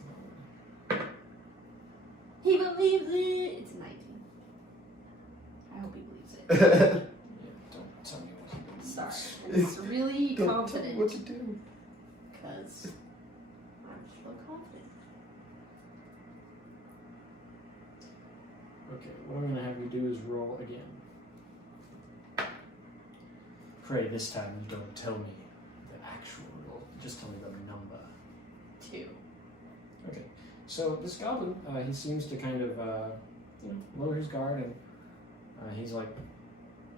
roll? He believes it! It's a 19. I hope he believes it. Yeah, don't tell me what he believes. Sorry. It's really confident. What to do? Because I'm so confident. Okay, what I'm going to have you do is roll again. Pray this time you don't tell me the actual roll. Just tell me the number. 2. Okay, so this goblin, he seems to kind of, lower his guard, and he's like,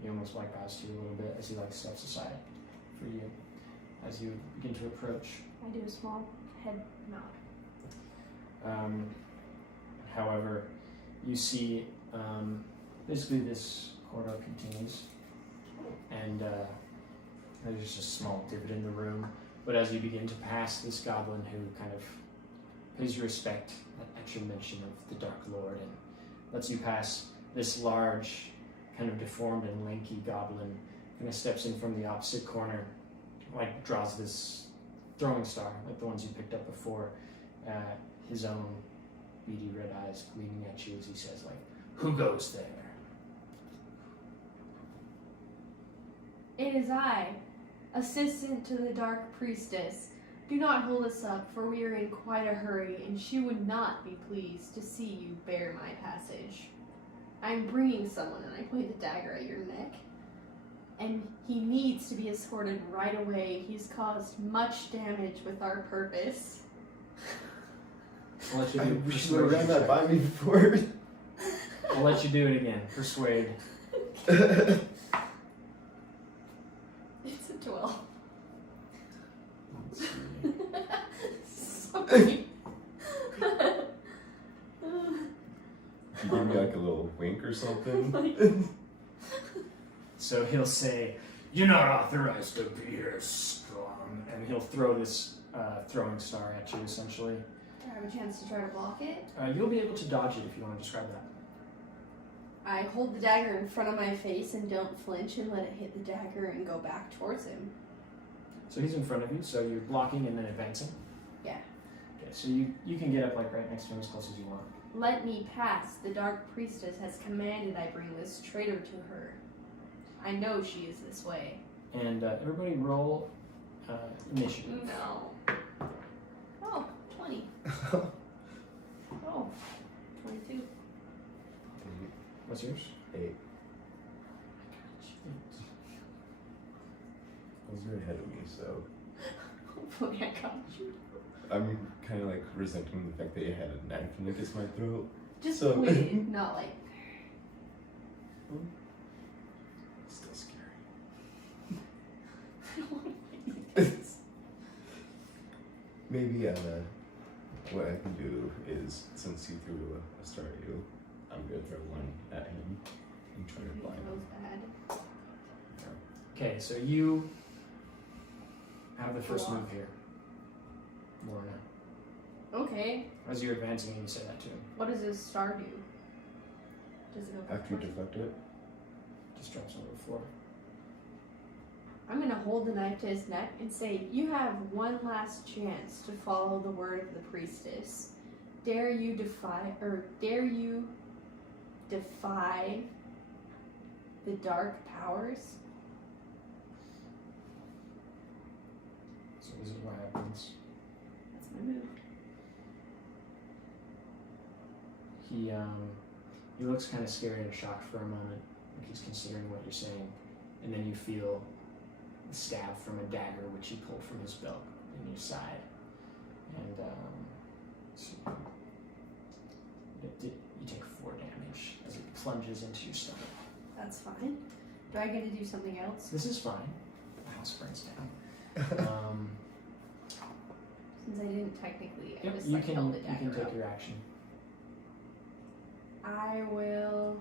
he almost like bows to you a little bit as he like steps aside for you as you begin to approach. I do a small head nod. However, you see, basically this corridor continues, and there's just a small divot in the room. But as you begin to pass this goblin who kind of pays you respect at your mention of the Dark Lord and lets you pass, this large, kind of deformed and lanky goblin kind of steps in from the opposite corner, like draws this throwing star, like the ones you picked up before, his own beady red eyes gleaming at you as he says, like, "Who goes there?" It is I, assistant to the Dark Priestess. Do not hold us up, for we are in quite a hurry, and she would not be pleased to see you bear my passage. I am bringing someone, and I point the dagger at your neck, and he needs to be escorted right away. He's caused much damage with our purpose. I'll let you I do wish you would have ran that check. by me before. I'll let you do it again. Persuade. It's a 12. Let's see. Sorry. You give me like a little wink or something. So he'll say, "You're not authorized to be here, strong," and he'll throw this throwing star at you, essentially. Do I have a chance to try to block it? You'll be able to dodge it if you want to describe that. I hold the dagger in front of my face and don't flinch and let it hit the dagger and go back towards him. So he's in front of you, so you're blocking and then advancing? Yeah. Okay, so you can get up like right next to him as close as you want. Let me pass. The Dark Priestess has commanded I bring this traitor to her. I know she is this way. And everybody roll initiative. No. Oh, 20. Oh, 22. What's yours? 8. Well, you're ahead of me, so Hopefully I got you. I'm kind of like resenting the fact that you had a knife against my throat. Just So- pointed, not like. Still scary. I don't want to fight this. Maybe what I can do is, since you threw a star at you, I'm gonna throw one at him and try to blind him. Bad. Okay, so you have the first Block. move here, Lorena. Okay. As you're advancing, you say that to him. What does this star do? Does it go back After you towards- deflect it, Just drops on the floor. I'm gonna hold the knife to his neck and say, "You have one last chance to follow the word of the priestess. Dare you defy the dark powers?" So this is what happens. That's my move. He looks kind of scared and shocked for a moment, like he's considering what you're saying, and then you feel the stab from a dagger which he pulled from his belt in your side, and so you take 4 damage as it plunges into your stomach. That's fine. Do I get to do something else? This is fine. The house burns down. Since I didn't technically, I Yep, just you like can held the dagger take up. your action. I will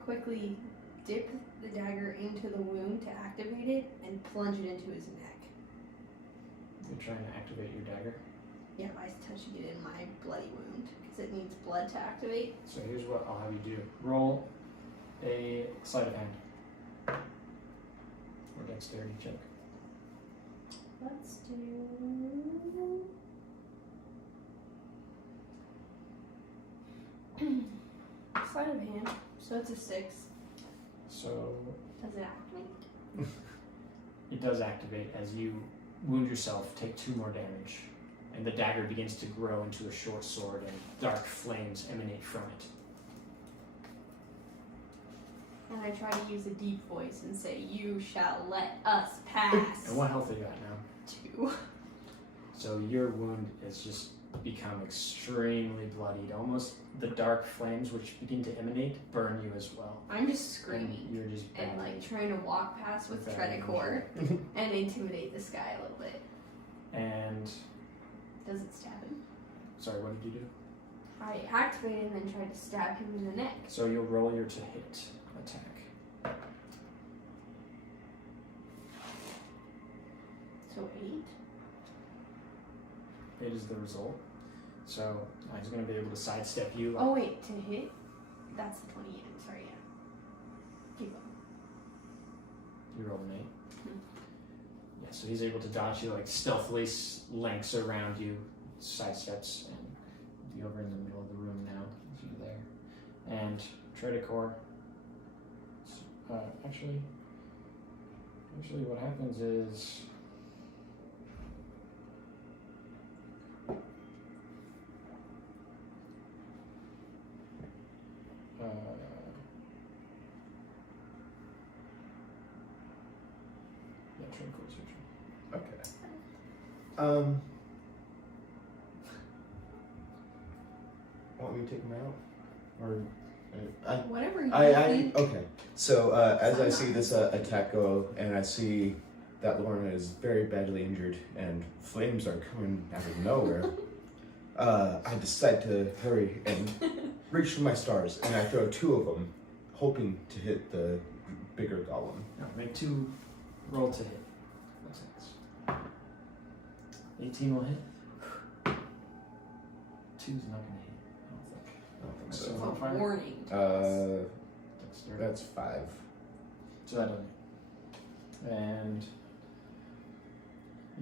quickly dip the dagger into the wound to activate it and plunge it into his neck. You're trying to activate your dagger. Yeah, by touching it in my bloody wound because it needs blood to activate. So here's what I'll have you do. Roll a sleight of hand. Or dexterity check. Let's do. Sleight of hand. So it's a 6. So Does it activate? it does activate as you wound yourself, take 2 more damage, and the dagger begins to grow into a short sword, and dark flames emanate from it. And I try to use a deep voice and say, "You shall let us pass." And what health are you at now? 2. So your wound has just become extremely bloodied. Almost the dark flames which begin to emanate burn you as well. I'm just screaming And you're just and badly- like trying to walk past with badly Tredecore injured. and intimidate this guy a little bit. And Does it stab him? sorry, what did you do? I activated and then tried to stab him in the neck. So you'll roll your to hit attack. So 8. 8 is the result. So he's going to be able to sidestep you. Oh wait, to hit? That's the 28. Sorry, yeah. Keep going. You rolled an 8. Mhm. Yeah, so he's able to dodge you, like stealthily lengths around you, sidesteps, and be over in the middle of the room now, if you're there. And Tredecore. Actually, what happens is. Yeah, Tredecore's your turn. Okay. Want me to take him out? Or Whatever you I think. okay. So as I see this attack go, and I see that Lorena is very badly injured, and flames are coming out of nowhere, I decide to hurry and reach for my stars, and I throw 2 of them, hoping to hit the bigger golem. No, make 2 roll to hit. What's that? 18 will hit. 2's not gonna hit, I don't think. So It's on a fire? warning to us. Dexterity. that's 5. So that doesn't hit. And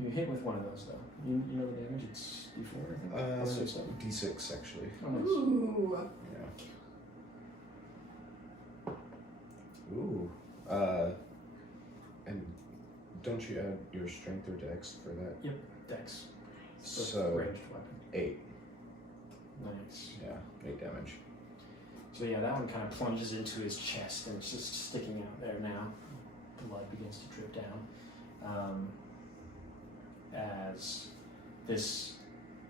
you hit with one of those though. You know the damage? It's D4, I think. Plus 6, 7. D6 actually. Oh, nice. Ooh. Yeah. Ooh. And don't you add your strength or dex for that? Dex. So Ranged weapon. 8. Nice. Yeah, 8 damage. So yeah, that one kind of plunges into his chest and it's just sticking out there now. Blood begins to drip down. As this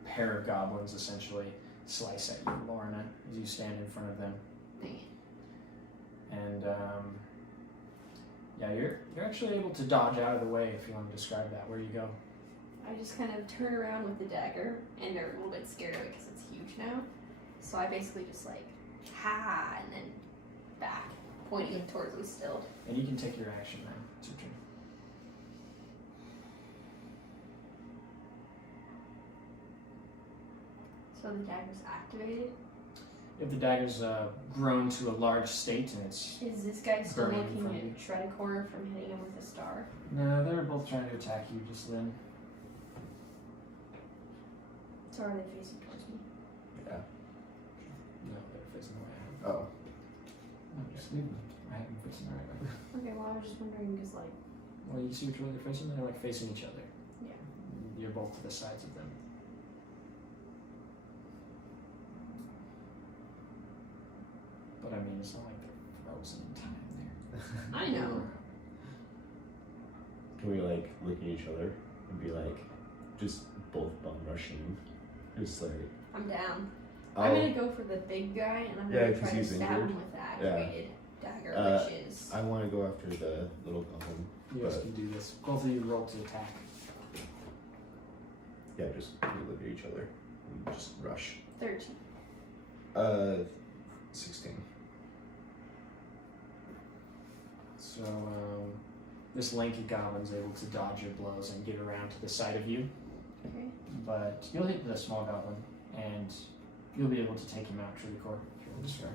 pair of goblins essentially slice at you, Lorena, as you stand in front of them. Dang it. And yeah, you're actually able to dodge out of the way if you want to describe that. Where you go? I just kind of turn around with the dagger, and they're a little bit scared of it because it's huge now. So I basically just like, ha, and then back, pointing towards them still. And you can take your action now. It's your turn. So the dagger's activated. If the dagger's grown to a large state and it's Is this guy still Burning looking from at you. Tredecore from hitting him with a star? no, they're both trying to attack you just then. So are they facing towards me? Yeah. No, they're facing the way I am. Oh. No, just leave them. I have them facing the right way. Okay, well I was just wondering because like, Well, you see which way they're facing? They're like facing each other. Yeah. You're both to the sides of them. But I mean, it's not like they're frozen in time there. I know. Can we like look at each other and be like, just both bum rushing? Just like, I'm down. oh, I'm gonna go for the big guy and I'm Yeah, gonna 'cause try to he's stab injured. him with the activated dagger, which is I want to go after the little golem. You guys But- can do this. Both of you roll to attack. Yeah, just we look at each other and just rush. 13. 16. So this lanky goblin's able to dodge your blows and get around to the side of you. Okay. but you'll hit the small goblin, and you'll be able to take him out, Trudycore, if you want to describe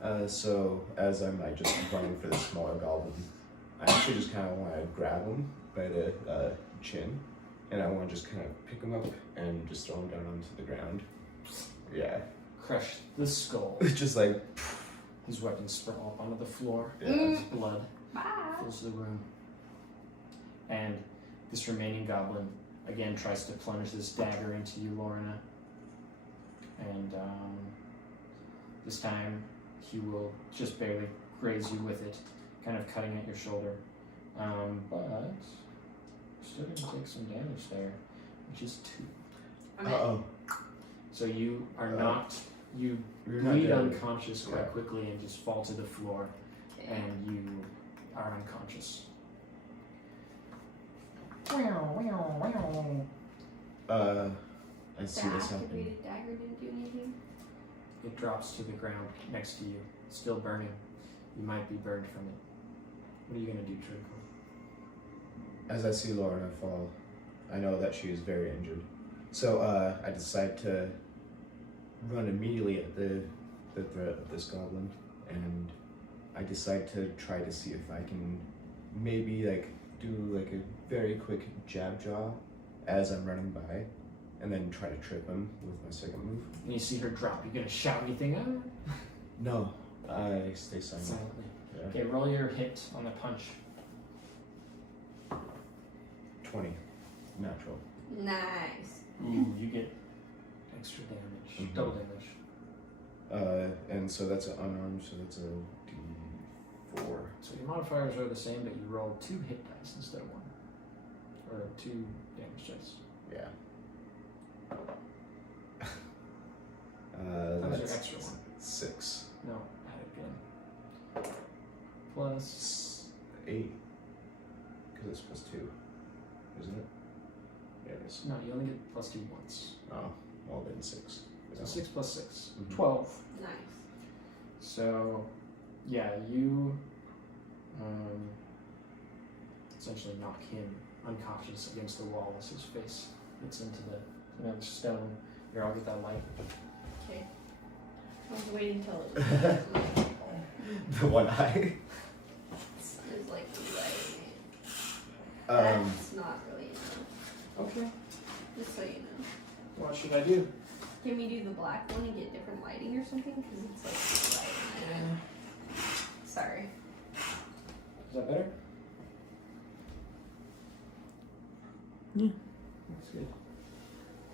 that. So as I'm like just running for the smaller goblin, I actually just kind of want to grab him by the chin, and I want to just kind of pick him up and just throw him down onto the ground. Yeah. Crush the skull. Just like. His weapons sprawl up onto the floor. Yeah. His blood Bye. fills the room. And this remaining goblin again tries to plunge this dagger into you, Lorena. And this time he will just barely graze you with it, kind of cutting at your shoulder. But you're still going to take some damage there, which is 2. Uh-oh. So you are not, you You're not bleed dead. unconscious quite Yeah. quickly and just fall to the floor, and you are unconscious. I see The this happen. activated dagger didn't do anything. It drops to the ground next to you, still burning. You might be burned from it. What are you going to do, Trickle? As I see Lorena fall, I know that she is very injured. So I decide to run immediately at the threat of this goblin, and I decide to try to see if I can maybe like do like a very quick jab jaw as I'm running by, and then try to trip him with my second move. And you see her drop. You going to shout anything out? No, I stay silent. Silently. Yeah. Okay, roll your hit on the punch. 20, natural. Nice. Ooh, you get extra damage, Mhm. double damage. And so that's an unarmed, so that's a D4. So your modifiers are the same, but you roll 2 hit dice instead of 1. Or 2 damage dice. Yeah. That was your That's extra one. 6. No, add it again. Plus 8. Because it's plus 2. Isn't it? Yeah, it is. no, you only get plus 2 once. Oh, well then 6. So 6 plus 6. Mhm. 12. Nice. So, yeah, you essentially knock him unconscious against the wall as his face hits into the stone. Here, I'll get that light. Okay. I was waiting till it was The one eye. it's like right. Um, That's not really enough. Okay. Just so you know. What should I do? Can we do the black one and get different lighting or something? Because it's like right. Sorry. Is that better? Yeah. That's good.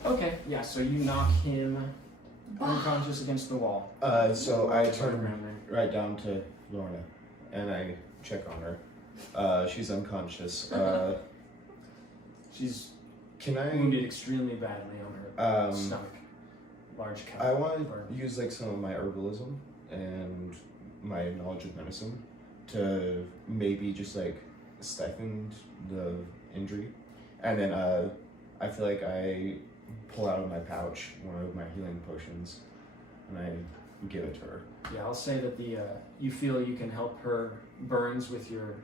Okay, yeah, so you knock him unconscious against the wall. so I Turn turn around there. right down to Lorna, and I check on her. She's unconscious. She's Can I? wounded extremely badly on her Um, stomach. Large cut. I want burn. to use like some of my herbalism and my knowledge of medicine to maybe just like stiffen the injury, and then I feel like I pull out of my pouch one of my healing potions, and I give it to her. Yeah, I'll say that the you feel you can help her burns with your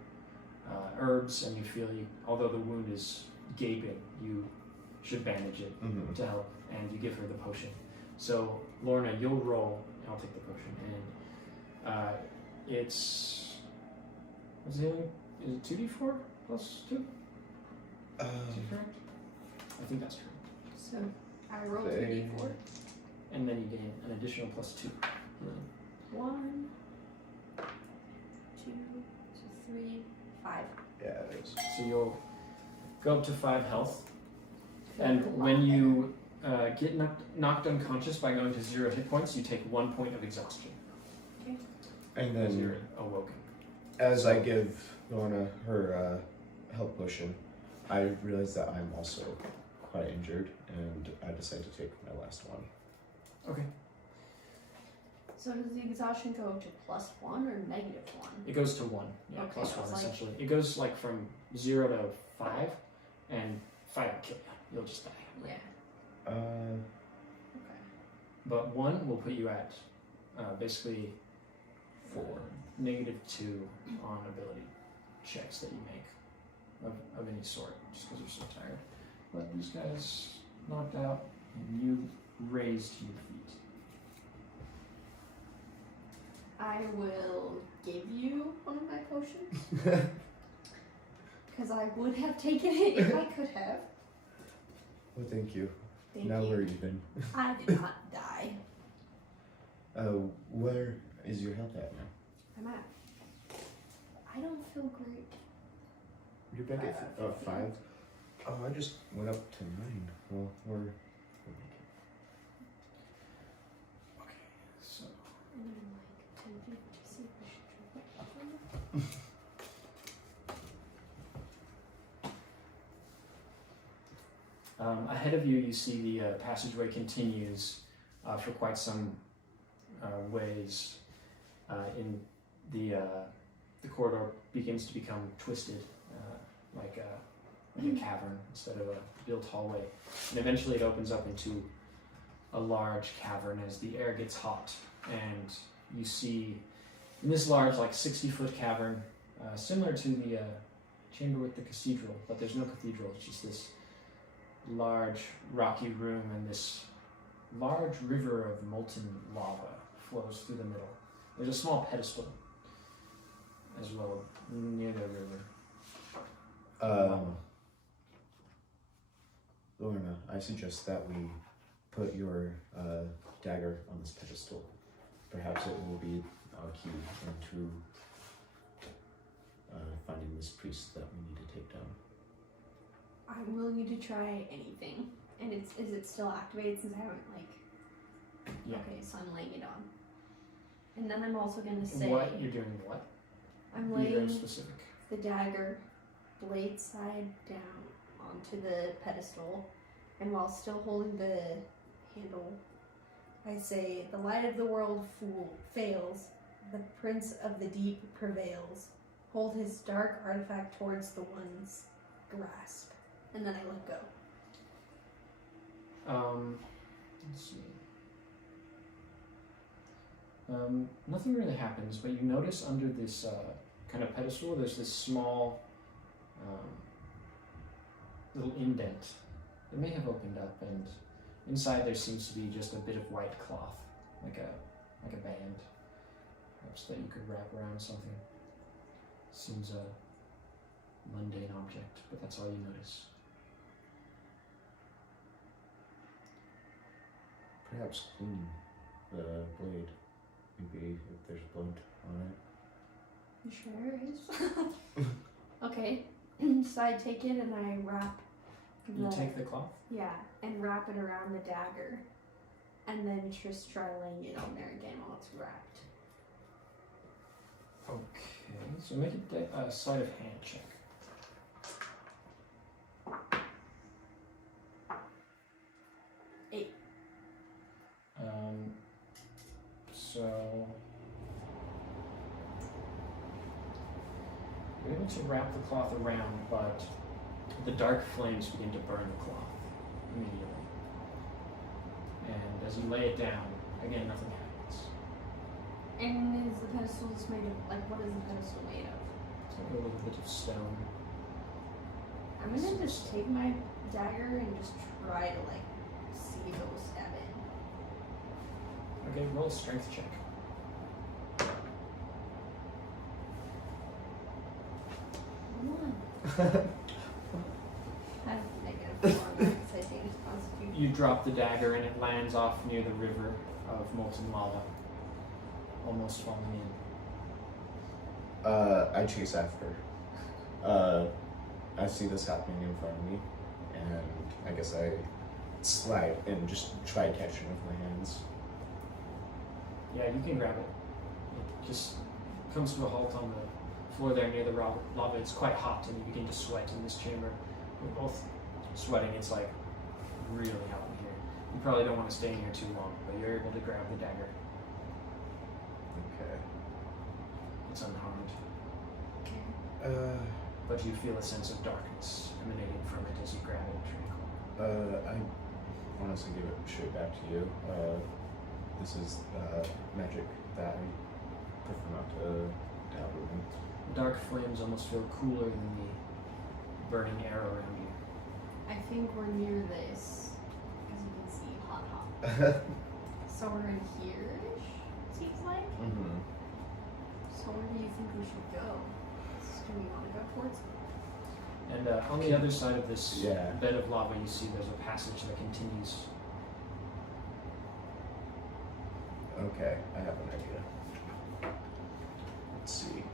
herbs, and you feel you, although the wound is gaping, you should bandage it Mm-hmm. to help, and you give her the potion. So, Lorna, you'll roll, and I'll take the potion, and it's, what's the healing? Is it 2d4 plus 2? Is that correct? I think that's correct. So I rolled They- 2d4. And then you gain an additional plus 2 healing. 1, 2, 3, 5. Yeah, it is. So you'll go up to 5 health. Feel And a lot when you get knocked unconscious by going to 0 hit points, you take 1 point of exhaustion And as you're then awoken. as I give Lorna her health potion, I realize that I'm also quite injured, and I decide to take my last one. Okay. So does the exhaustion go to +1 or -1? It goes to 1. Yeah, Okay, plus I 1 was like- essentially. It goes like from 0 to 5, and 5 will kill you. You'll just die. Yeah. Okay. But 1 will put you at basically -2 on ability checks that you make of any sort, just because you're so tired. But these guys knocked out, and you raise to your feet. I will give you one of my potions. Because I would have taken it if I could have. Well, thank you. Thank Now you. we're even. I did not die. Where is your health at now? I'm at. I don't feel great. You're back at 5? Oh, I just went up to 9. Well, we're okay. So And I'm like tempted to see if I should drink it. ahead of you, you see the passageway continues for quite some ways. In the corridor begins to become twisted, like a cavern instead of a built hallway, and eventually it opens up into a large cavern as the air gets hot, and you see in this large, like 60-foot cavern, similar to the chamber with the cathedral, but there's no cathedral. It's just this large rocky room, and this large river of molten lava flows through the middle. There's a small pedestal as well near the river. Lorena, I suggest that we put your dagger on this pedestal. Perhaps it will be a key into finding this priest that we need to take down. I'm willing to try anything. And is it still activated since I haven't Yeah. Okay, so I'm laying it on. And then I'm also gonna say What? You're doing what? I'm Be very laying specific. the dagger blade side down onto the pedestal, and while still holding the handle, I say, "The light of the world fails, the prince of the deep prevails. Hold his dark artifact towards the one's grasp." And then I let go. Let's see. Nothing really happens, but you notice under this kind of pedestal, there's this small little indent. It may have opened up, and inside there seems to be just a bit of white cloth, like a band, perhaps that you could wrap around something. Seems a mundane object, but that's all you notice. Perhaps clean the blade. Maybe if there's blood on it. You sure there is? Okay, so I take it and I wrap You take the cloth? and wrap it around the dagger, and then just try laying it on there again while it's wrapped. Okay, so make a sleight of hand check. So you're able to wrap the cloth around, but the dark flames begin to burn the cloth immediately. And as you lay it down, again, nothing happens. And is the pedestal just made of, what is the pedestal made of? It's like a little bit of stone. I'm gonna just take my dagger and just try to, see if it will stab it. Okay, roll a strength check. One. I have -4 because I take his constitution. You drop the dagger and it lands off near the river of molten lava, almost falling in. I chase after. I see this happening in front of me, and I guess I slide and just try catching it with my hands. Yeah, you can grab it. It just comes to a halt on the floor there near the lava. It's quite hot and you begin to sweat in this chamber. We're both sweating. It's really hot in here. You probably don't want to stay in here too long, but you're able to grab the dagger. Okay. It's unharmed. Okay. But you feel a sense of darkness emanating from it as you grab it, Tranquil. I honestly give it straight back to you. This is magic that I prefer not to dabble in. The dark flames almost feel cooler than the burning air around you. I think we're near this So we're in here-ish, seems like. Mm-hmm. So where do you think we should go? Do we want to go towards it? And on the other side of this Yeah. bed of lava, you see there's a passage that continues. Okay, I have an idea. Let's see.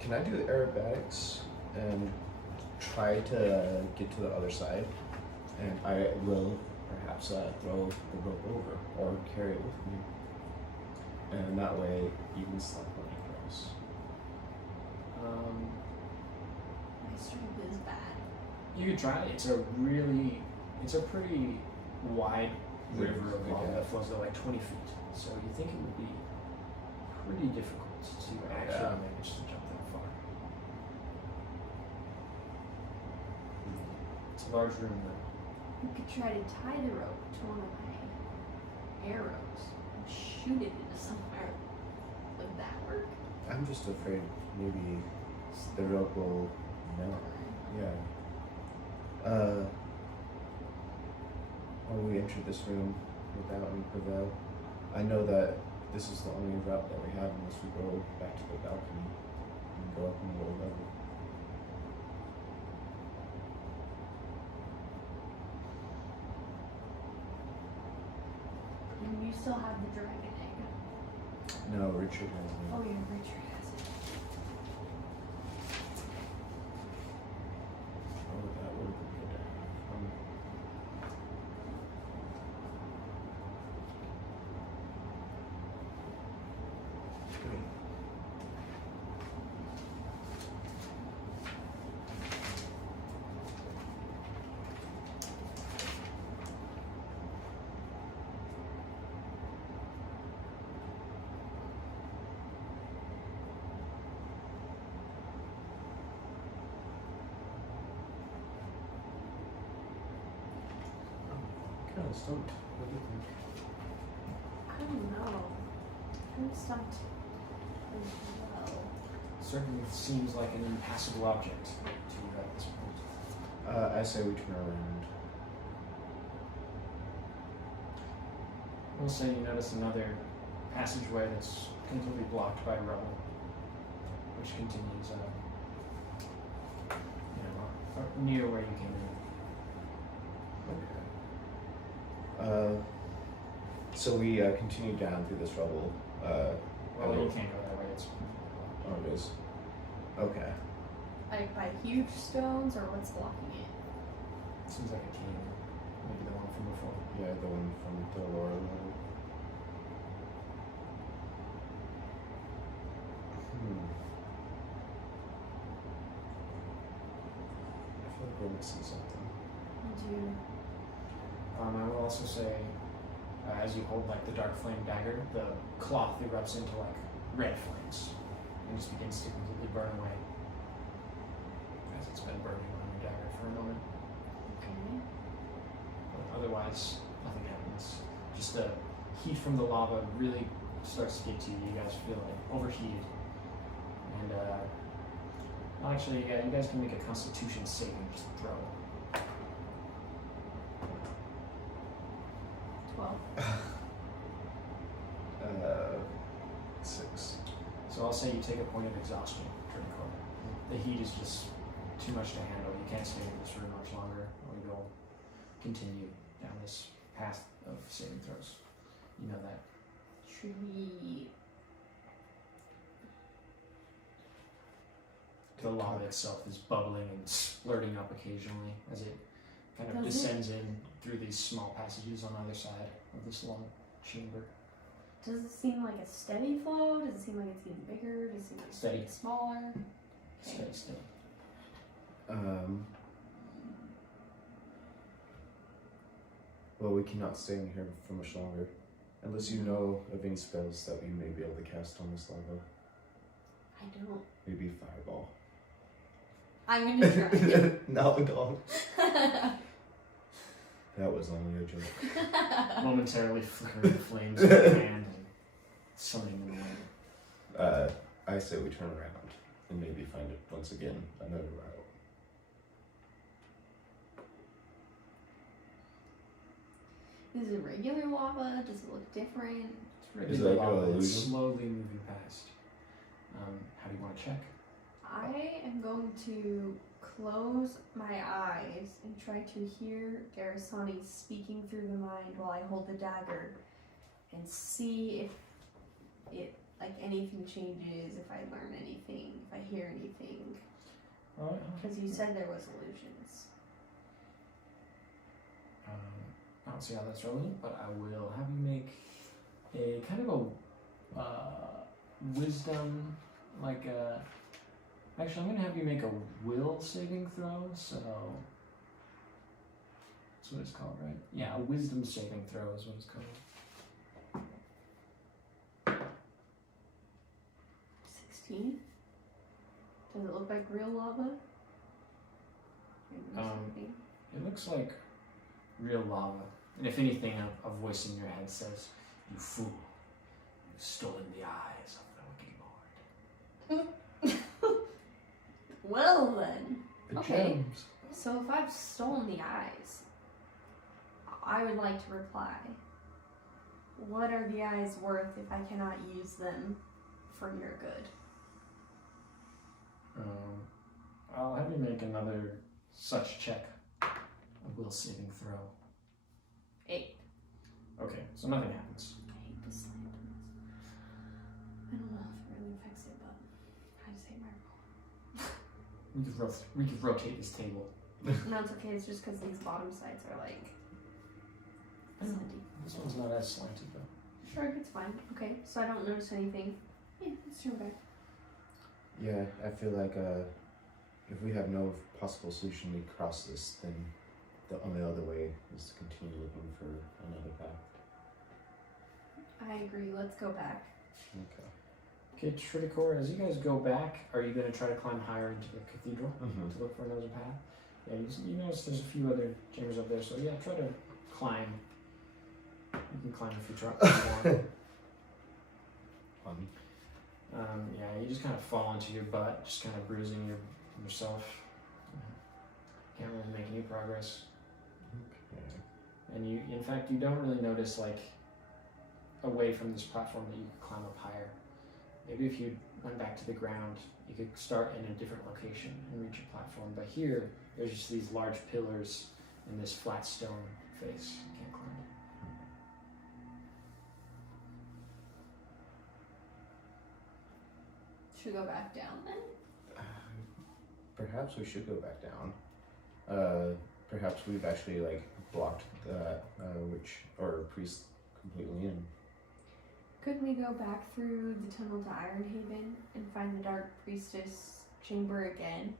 Can I do aerobatics and try to get to the other side? And I will perhaps throw the rope over or carry it with me. And that way you can slap on it across. My strength is bad. You could try it. It's a pretty wide river of lava that flows at like 20 feet. So you think it would be pretty difficult to actually manage to jump that far. It's a large room though. We could try to tie the rope to one of my arrows and shoot it into somewhere. Would that work? I'm just afraid maybe the rope will melt. Yeah. When we entered this room without any prevail, I know that this is the only route that we have unless we go back to the balcony and go up in the lower level. And you still have the dragon egg. No, Richard has me. Oh yeah, Richard has it. Oh, that would have been good to have. Great. Kind of stumped. What do you think? I don't know. I'm stumped as well. Certainly seems like an impassable object to you at this point. I say we turn around. Also, you notice another passageway that's completely blocked by rubble, which continues, near where you came in. Okay. So we continue down through this rubble. Well, you can't go that way. It's blocked. Oh, it is. Okay. Like by huge stones, or what's blocking it? Seems like a cave. Maybe the one from before. Yeah, the one from the lower level. I feel like we're missing something. Do you? I will also say, as you hold like the dark flame dagger, the cloth erupts into like red flames and just begins to completely burn away as it's been burning on your dagger for a moment. Okay. But otherwise, nothing happens. Just the heat from the lava really starts to get to you. You guys feel like overheated. And actually, yeah, you guys can make a Constitution saving throw. 12. 6. So I'll say you take a point of exhaustion during the court. The heat is just too much to handle. You can't stay in this room much longer, or you'll continue down this path of saving throws. You know that. Should we? The lava itself is bubbling and splurting up occasionally as it kind of Does it? descends in through these small passages on either side of this long chamber. Does it seem like a steady flow? Does it seem like it's getting bigger? Does it seem like it's Steady. getting smaller? Steady, steady. Well, we cannot stay in here for much longer. Unless you know of any spells that we may be able to cast on this lava. I don't. Maybe fireball. I'm gonna try. No, don't. That was only a joke. Momentarily flickering the flames in your hand and summoning them away. I say we turn around and maybe find it once again another route. Is it regular lava? Does it look different? It's Is it regular like lava an that's illusion? slowly moving past. How do you want to check? I am going to close my eyes and try to hear Garasani speaking through the mind while I hold the dagger and see if it, like, anything changes, if I learn anything, if I hear anything. Alright. Because you said there was illusions. I don't see how that's relevant, but I will have you make a kind of a wisdom, like a. Actually, I'm gonna have you make a will saving throw. So that's what it's called, right? Yeah, a wisdom saving throw is what it's called. 16? Does it look like real lava? Maybe something. It looks like real lava, and if anything, a voice in your head says, "You fool! You've stolen the eyes of the wicked lord." Well then. The Okay. gems. So if I've stolen the eyes, I would like to reply. What are the eyes worth if I cannot use them for your good? I'll have you make another such check. A will saving throw. 8. Okay, so nothing happens. I hate this slant. I don't know if it really affects it, but I just hate my roll. We could rotate this table. No, it's okay. It's just because these bottom sides are like slanty. This one's not as slanted though. Sure, it's fine. Okay, so I don't notice anything. Yeah, let's turn back. Yeah, I feel like if we have no possible solution to cross this, then the only other way is to continue looking for another path. I agree. Let's go back. Okay. Okay, Triticor, as you guys go back, are you going to try to climb higher into the cathedral Mm-hmm. to look for another path? Yeah, you notice there's a few other chambers up there, so yeah, try to climb. You can climb if you try. Yeah, you just kind of fall onto your butt, just kind of bruising yourself. Can't really make any progress. Okay. And in fact, you don't really notice, like, away from this platform that you could climb up higher. Maybe if you went back to the ground, you could start in a different location and reach your platform. But here, there's just these large pillars and this flat stone face. You can't climb it. Should we go back down then? Perhaps we should go back down. Perhaps we've actually like blocked that witch or priest completely in. Could we go back through the tunnel to Ironhaven and find the Dark Priestess chamber again?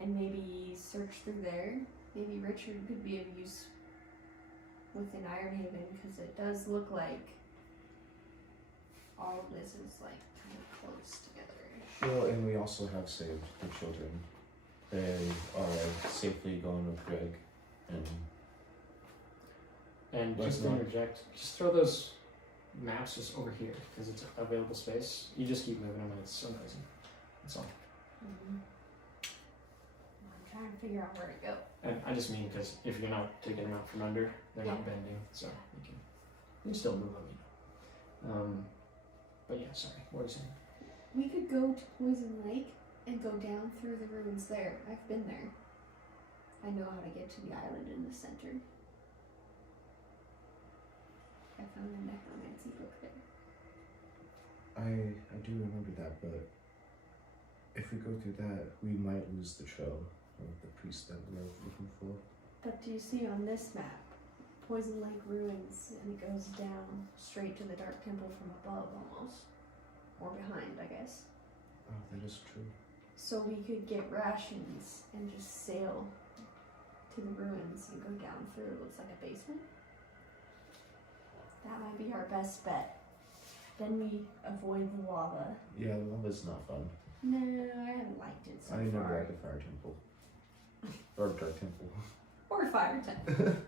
And maybe search through there? Maybe Richard could be of use within Ironhaven, because it does look like all of this is like kind of close together. Well, and we also have saved the children. They are safely going with Greg, And Let's just to not- interject, just throw those maps just over here, because it's available space. You just keep moving them and it's so noisy. That's all. I'm trying to figure out where to go. And I just mean because if you're not taking them out from under, they're not Yeah. bending, so you can still move them, you know. But yeah, sorry, what was you saying? We could go to Poison Lake and go down through the ruins there. I've been there. I know how to get to the island in the center. I found a necromancy book there. I do remember that, but if we go through that, we might lose the trail of the priest that we were looking for. But do you see on this map, Poison Lake ruins, and it goes down straight to the Dark Temple from above almost. Or behind, I guess. Oh, that is true. So we could get rations and just sail to the ruins and go down through it looks like a basement. That might be our best bet. Then we avoid the lava. Yeah, the lava's not fun. No, I haven't liked it so I never far. liked the fire temple. Or dark temple. Or fire tent.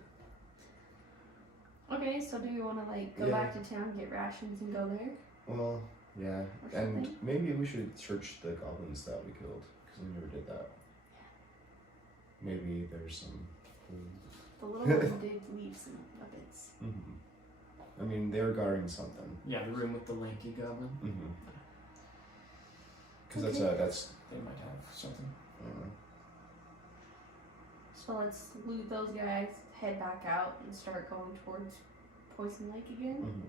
Okay, so do you want to like go Yeah. back to town, get rations, and go there? Well, yeah. Or And something? maybe we should search the goblins that we killed, because we never did that. Maybe there's some clues. The little one did leave some weapons. I mean, they're guarding something. Yeah, the room with the lanky goblin. Because Okay. that's. They might have something. So let's loot those guys, head back out, and start going towards Poison Lake again.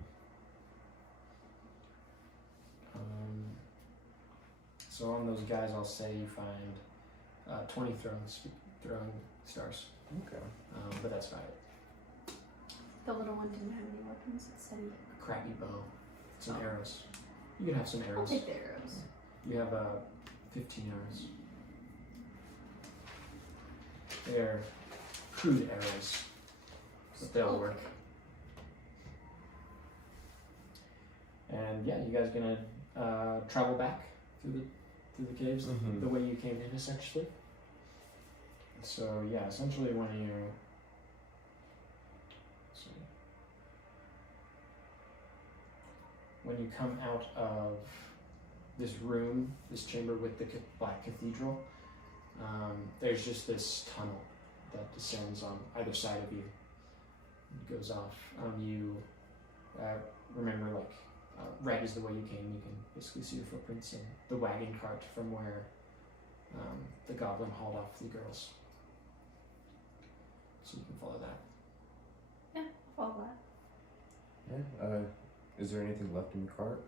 So on those guys, I'll say you find 20 throwing stars. Okay. But that's about it. The little one didn't have any weapons. It said he A crappy bow, some arrows. You can have some I'll arrows. take the arrows. You have 15 arrows. They're crude arrows, but they'll work. And yeah, you guys gonna travel back through the caves the way you came in, essentially. So yeah, essentially when you come out of this room, this chamber with the Black Cathedral, there's just this tunnel that descends on either side of you. It goes off. You remember, like, right is the way you came. You can basically see your footprints in the wagon cart from where the goblin hauled off the girls. So you can follow that. Yeah, follow that. Yeah. Is there anything left in the cart?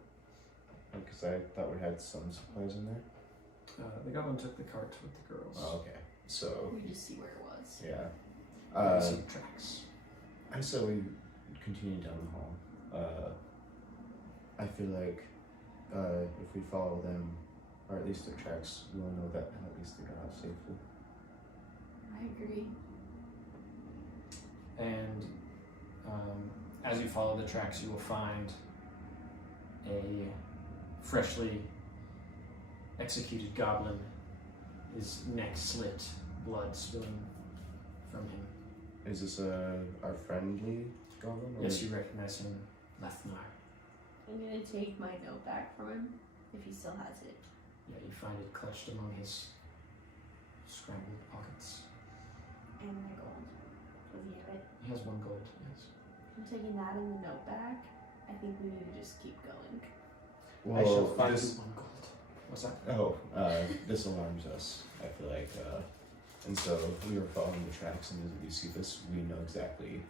Because I thought we had some supplies in there. The goblin took the cart with the girls. Oh, okay. So. We just see where it was. Yeah. You see the tracks. I say we continue down the hall. I feel like if we follow them, or at least their tracks, we'll know that at least they got out safely. I agree. And as you follow the tracks, you will find a freshly executed goblin, his neck slit, blood spilling from him. Is this our friendly goblin? Or? Yes, you recognize him, Lethnar. I'm gonna take my note back from him if he still has it. Yeah, you find it clutched among his scrambled pockets. And my gold. Does he have it? He has 1 gold, yes. I'm taking that in the note back. I think we need to just keep going. I shall Well, find this. you 1 gold. What's that? Oh, this alarms us. I feel like, and so we were following the tracks, and as we see this, we know exactly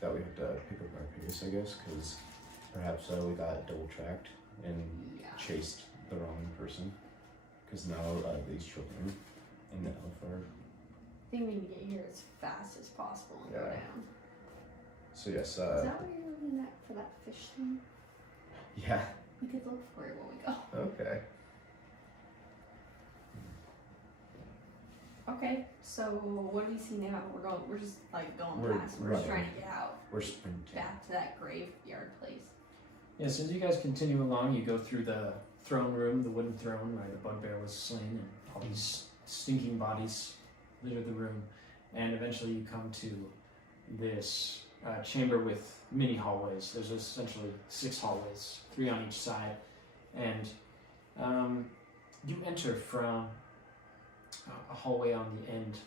that we have to pick up our pace, I guess, because perhaps we got double tracked and Yeah. chased the wrong person. Because now these children and the elf are. I think we need to get here as fast as possible and go Yeah. down. So yes. Is that what you're looking at for that fish thing? Yeah. We could look for it when we go. Okay. Okay, so what do we see now? We're just like going We're past. We're just running. trying to get out We're sprinting. back to that graveyard place. Yes, as you guys continue along, you go through the throne room, the wooden throne where the bugbear was slain, and all these stinking bodies litter the room. And eventually you come to this chamber with many hallways. There's essentially 6 hallways, 3 on each side. And you enter from a hallway on the end,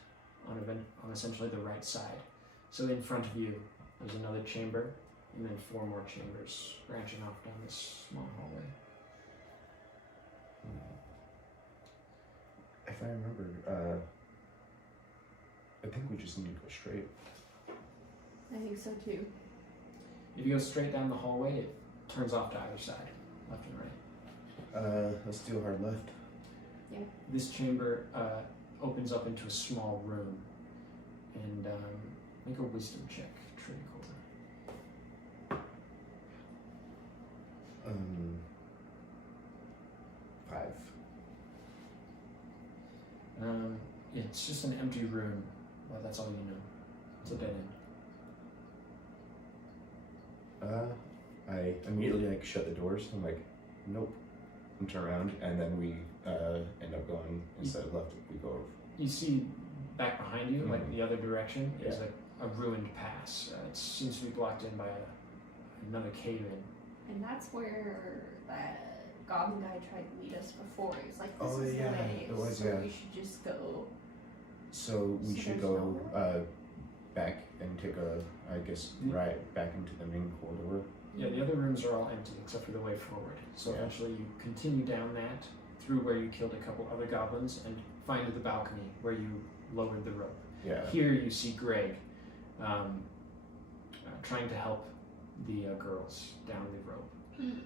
on essentially the right side. So in front of you, there's another chamber, and then 4 more chambers branching off down this small hallway. If I remember, I think we just need to go straight. I think so too. If you go straight down the hallway, it turns off to either side, left and right. Let's do a hard left. This chamber opens up into a small room, and make a wisdom check, Trinicor. 5. It's just an empty room. Well, that's all you know. It's a dead end. I immediately shut the doors. I'm like, nope. And turn around, and then we end up going instead of left. We go. You see back behind you, like Mhm. the other direction, is Yeah. a ruined pass. It seems to be blocked in by another cave-in. And that's where that goblin guy tried to lead us before. He was like, this Oh, is yeah, the way. it was, so yeah. we should just go. So we So should there's go no back and take a, I guess, right back into the main corridor. Yeah, the other rooms are all empty except for the way forward. So Yeah. eventually you continue down that through where you killed a couple other goblins and find the balcony where you lowered the rope. Yeah. Here you see Greg trying to help the girls down the rope. And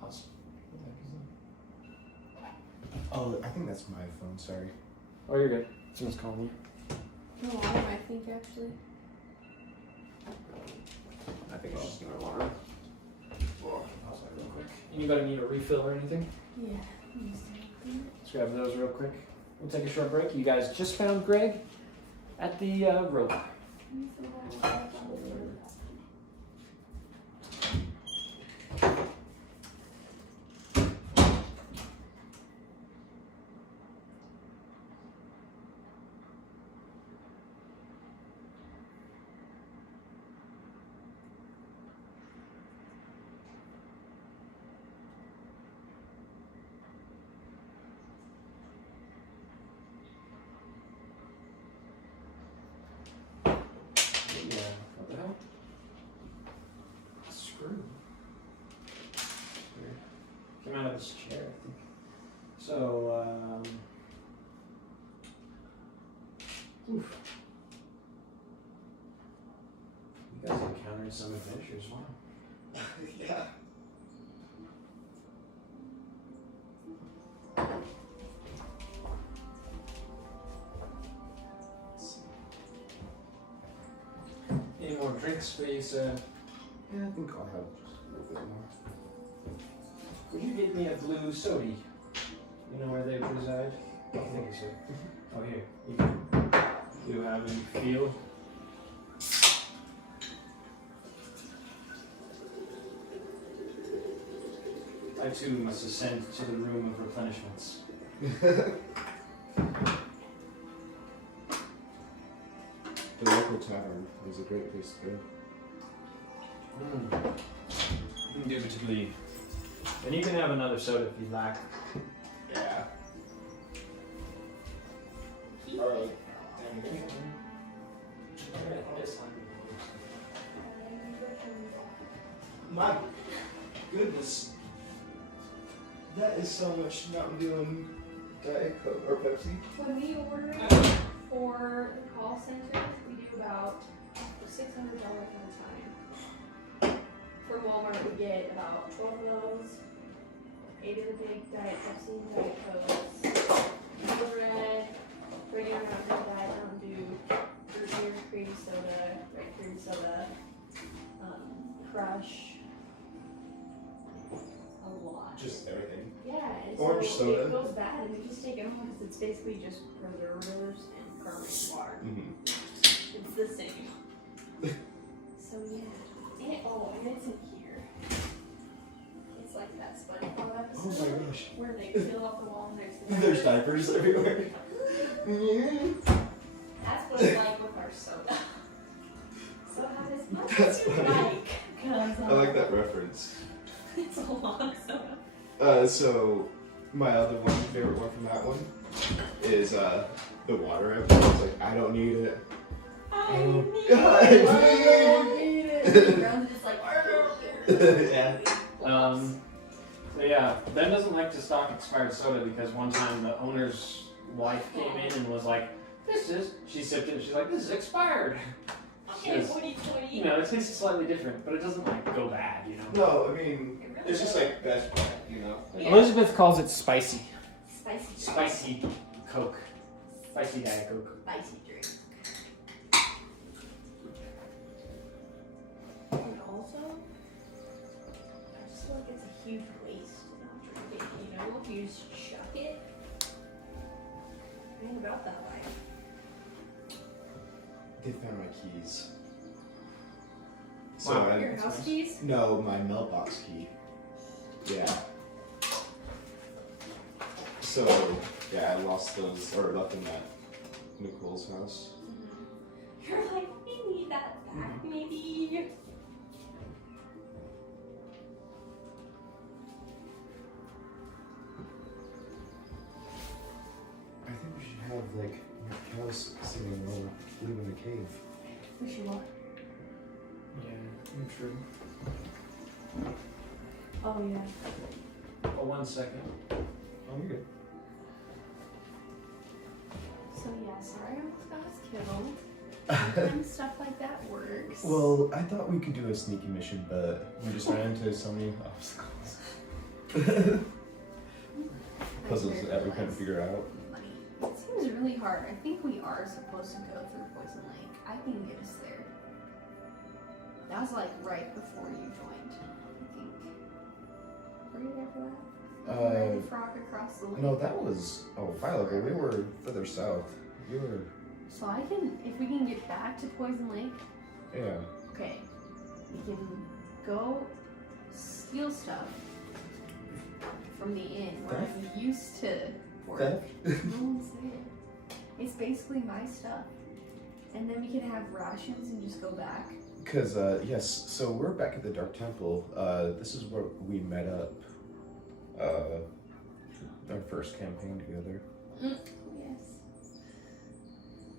pause. What the heck is that? Oh, I think that's my phone. Sorry. Oh, you're good. Someone's calling you. No alarm, I think, actually. I think it's just an alarm. Pause that real quick. Anybody need a refill or anything? Yeah. Let's grab those real quick. We'll take a short break. You guys just found Greg at the rope. Yeah, what the hell? Screw. Weird. Came out of this chair, I think. So, oof. You guys encountered some adventures, wow. Yeah. Any more drinks, please? Yeah, I think I'll have just a little bit more. Would you get me a blue sody? You know where they reside? I think so. Oh, here. You have any feel? I too must ascend to the room of replenishments. The local tavern is a great place to go. Indubitably. And you can have another soda if you like. Yeah. My goodness. That is so much Mountain Dew and Diet Coke or Pepsi. When we order for the call centers, we do about $600 at a time. For Walmart, we get about 12 of those, 8 of the big Diet Pepsi and Diet Cokes, no red, regular Mountain Dew, Diet Mountain Dew, root beer, creamy soda, red cream soda, Crush, a lot. Just everything. Yeah, and Orange so soda. it goes bad and we just take it home because it's basically just preservatives and carbonated water. Mm-hmm. It's the same. So yeah. And it's in here. It's like that SpongeBob episode. Oh my gosh. Where they peel off the wall and there's the There's diapers everywhere. That's what it's like with our soda. So how does That's funny. like? 'Cause, I like that reference. It's a long soda. So my other one, favorite one from that one is the water episode. It's like, I don't need it. I Oh, need God. it. I need it. Brown's just like, Yeah. So yeah, Ben doesn't like to stock expired soda because one time the owner's wife came in and was like, she sipped it and she's like, this is expired. Okay, Yes. 2020. You know, it tastes slightly different, but it doesn't like go bad, you know? No, I mean, It really it's just does. like that's bad, you know. Yeah. Elizabeth calls it spicy. Spicy. Spicy Coke. Spicy Diet Coke. Spicy drink. And also, I just feel like it's a huge waste to not drink it. You know, if you just chuck it, it ain't about that life. They found my keys. So Wow. Your house keys? no, my mailbox key. Yeah. So yeah, I lost those or left them at Nicole's house. You're like, we need that back, maybe. I think we should have like cows sitting alone, leaving the cave. For sure. Yeah, true. Oh yeah. Oh, 1 second. Oh, you're good. So yeah, sorry I almost got us killed. And stuff like that works. Well, I thought we could do a sneaky mission, but we just ran into so many obstacles. Puzzles that we couldn't figure out. Money. It seems really hard. I think we are supposed to go through Poison Lake. I can get us there. That was like right before you joined, I think. Were you there for that? Right before I could cross the lake. No, that was a while ago. We were further south. You were. So I can, if we can get back to Poison Lake, Yeah. okay, we can go steal stuff from the inn where I used to work. Theft? No one's there. It's basically my stuff. And then we can have rations and just go back. Because, yes, so we're back at the Dark Temple. This is where we met up. Our first campaign together. Yes.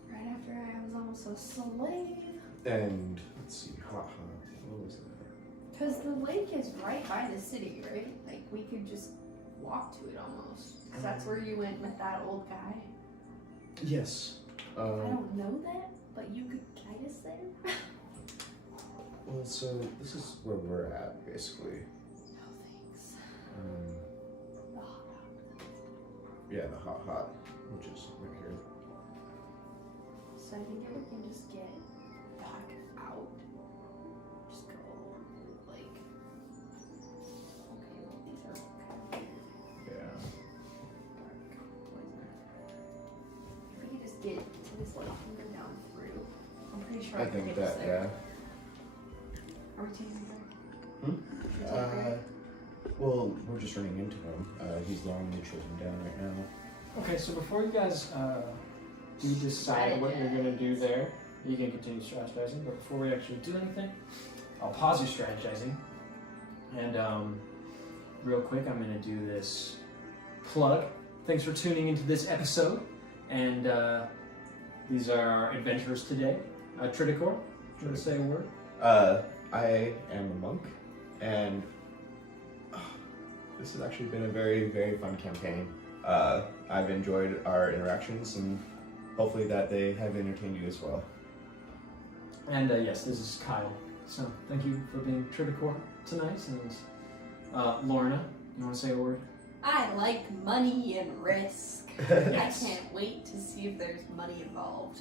Right after I was almost a slave. And, let's see, what was that? Because the lake is right by the city, right? Like, we could just walk to it almost. Because that's where you went with that old guy. Yes. I don't know that, but you could guide us there. Well, so this is where we're at, basically. No thanks. Um, The hot dog. yeah, the hot, which is right here. So I think we can just get back out. Just go, like... Okay, well, these are kind of weird. Yeah. If we could just get to this lake and go down through, I'm pretty sure I can think get us that, there. yeah. Are we taking Greg? Hmm? Should we take Greg? Well, we're just running into him. He's long chilling down right now. Okay, so before you guys do decide what you're going to do there, you can continue strategizing, but before we actually do anything, I'll pause your strategizing. And real quick, I'm going to do this plug. Thanks for tuning into this episode. And these are our adventurers today. Triticor, do you want to say a word? I am a monk, and this has actually been a very, very fun campaign. I've enjoyed our interactions, and hopefully that they have entertained you as well. And yes, this is Kyle. So thank you for being Triticor tonight. And Lorena, you want to say a word? I like money and risk. Yes. I can't wait to see if there's money involved.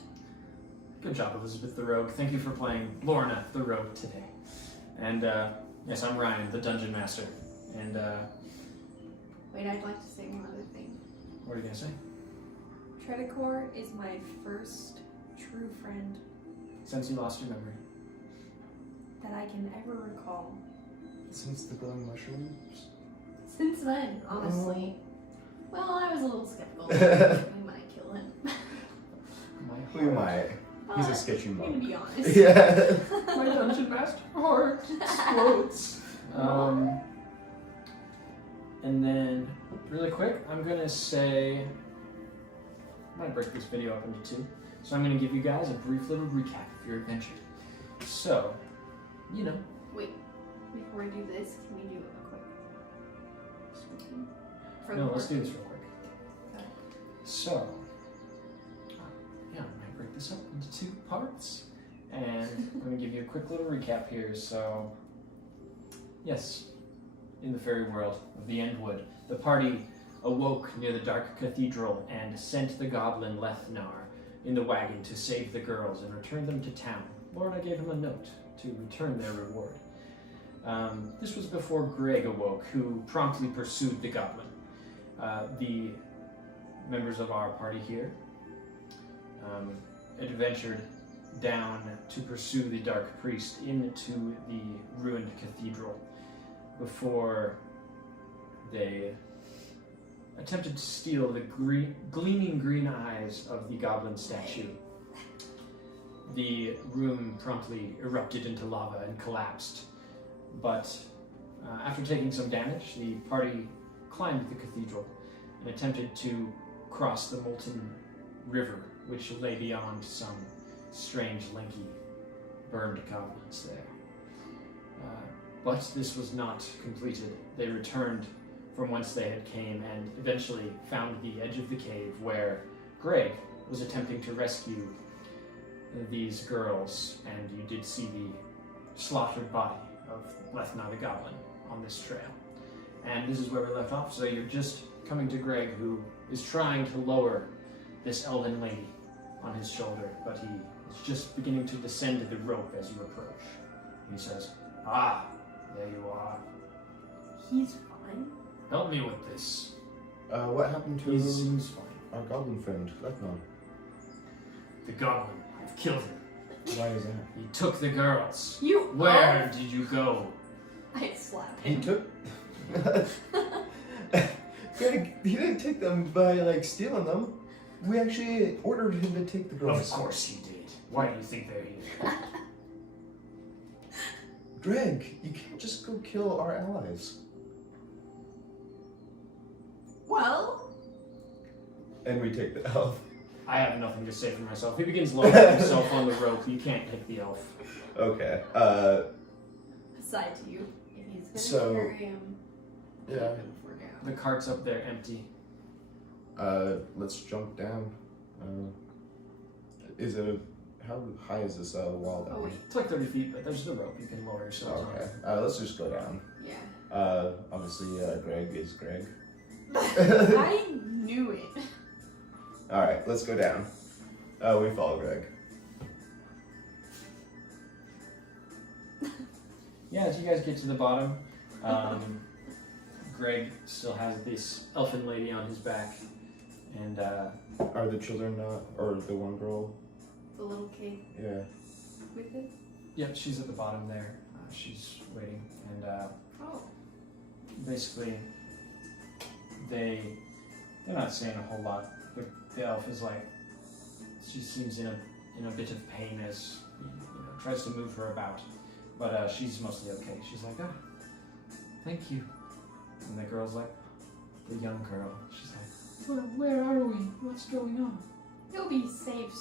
Good job, Elizabeth the Rogue. Thank you for playing Lorena the Rogue today. And yes, I'm Ryan, the Dungeon Master. And Wait, I'd like to say one other thing. what are you gonna say? Triticor is my first true friend Since you lost your memory. that I can ever recall. Since the glowing mushrooms? Since then, honestly. Well, I was a little skeptical. We might kill him. My We heart. might. He's a But sketchy I'm gonna monk. be honest. Yeah. My Dungeon Master heart explodes. And then, really quick, I'm gonna say, I might break this video up into two. So I'm gonna give you guys a brief little recap of your adventure. So, you know, Wait, before we do this, can we do a quick switching? For no, the let's do work? this real quick. Okay. So, yeah, I might break this up into two parts. And I'm going to give you a quick little recap here. So, yes, in the fairy world of the Endwood, the party awoke near the dark cathedral and sent the goblin Lethnar in the wagon to save the girls and return them to town. Lorena gave him a note to return their reward. This was before Greg awoke, who promptly pursued the goblin. The members of our party here adventured down to pursue the Dark Priest into the ruined cathedral before they attempted to steal the gleaming green eyes of the goblin statue. The room promptly erupted into lava and collapsed, but after taking some damage, the party climbed the cathedral and attempted to cross the molten river which lay beyond some strange, lanky, burned goblins there. But this was not completed. They returned from whence they had came and eventually found the edge of the cave where Greg was attempting to rescue these girls, and you did see the slaughtered body of Lethna the Goblin on this trail. And this is where we left off, so you're just coming to Greg, who is trying to lower this elven lady on his shoulder, but he is just beginning to descend the rope as you approach. He says, "Ah, there you are. He's fine. Help me with this." What happened to He seems fine. our goblin friend, Lethna? The goblin, I've killed him. Why is that? He took the girls. You Where did you go? I slap He him. took. He didn't take them by like stealing them. We actually ordered him to take the girls. Of course he did. Why do you think they're here? Greg, you can't just go kill our allies. Well, And we take the elf. I have nothing to say for myself. He begins lowering himself on the rope. You can't hit the elf. Okay. aside to you, if he's gonna So, carry him, keep yeah. him for now. The cart's up there empty. Let's jump down. How high is this wall down? Oh wait, It's like 30 feet, but there's the rope. You can lower yourself Okay. Let's just go down. yeah. Obviously, Greg is Greg. I knew it. Alright, let's go down. We follow Greg. Yeah, as you guys get to the bottom, Greg still has this elfin lady on his back, and Are the children not, or the one girl? The little kid Yeah. with it. yep, she's at the bottom there. She's waiting, and Oh. basically, they're not saying a whole lot. The elf is like, she seems in a bit of pain as tries to move her about, but she's mostly okay. She's like, "Ah, thank you," and the girl's like, the young girl. She's like, "Where are we? What's going on?" He'll be safe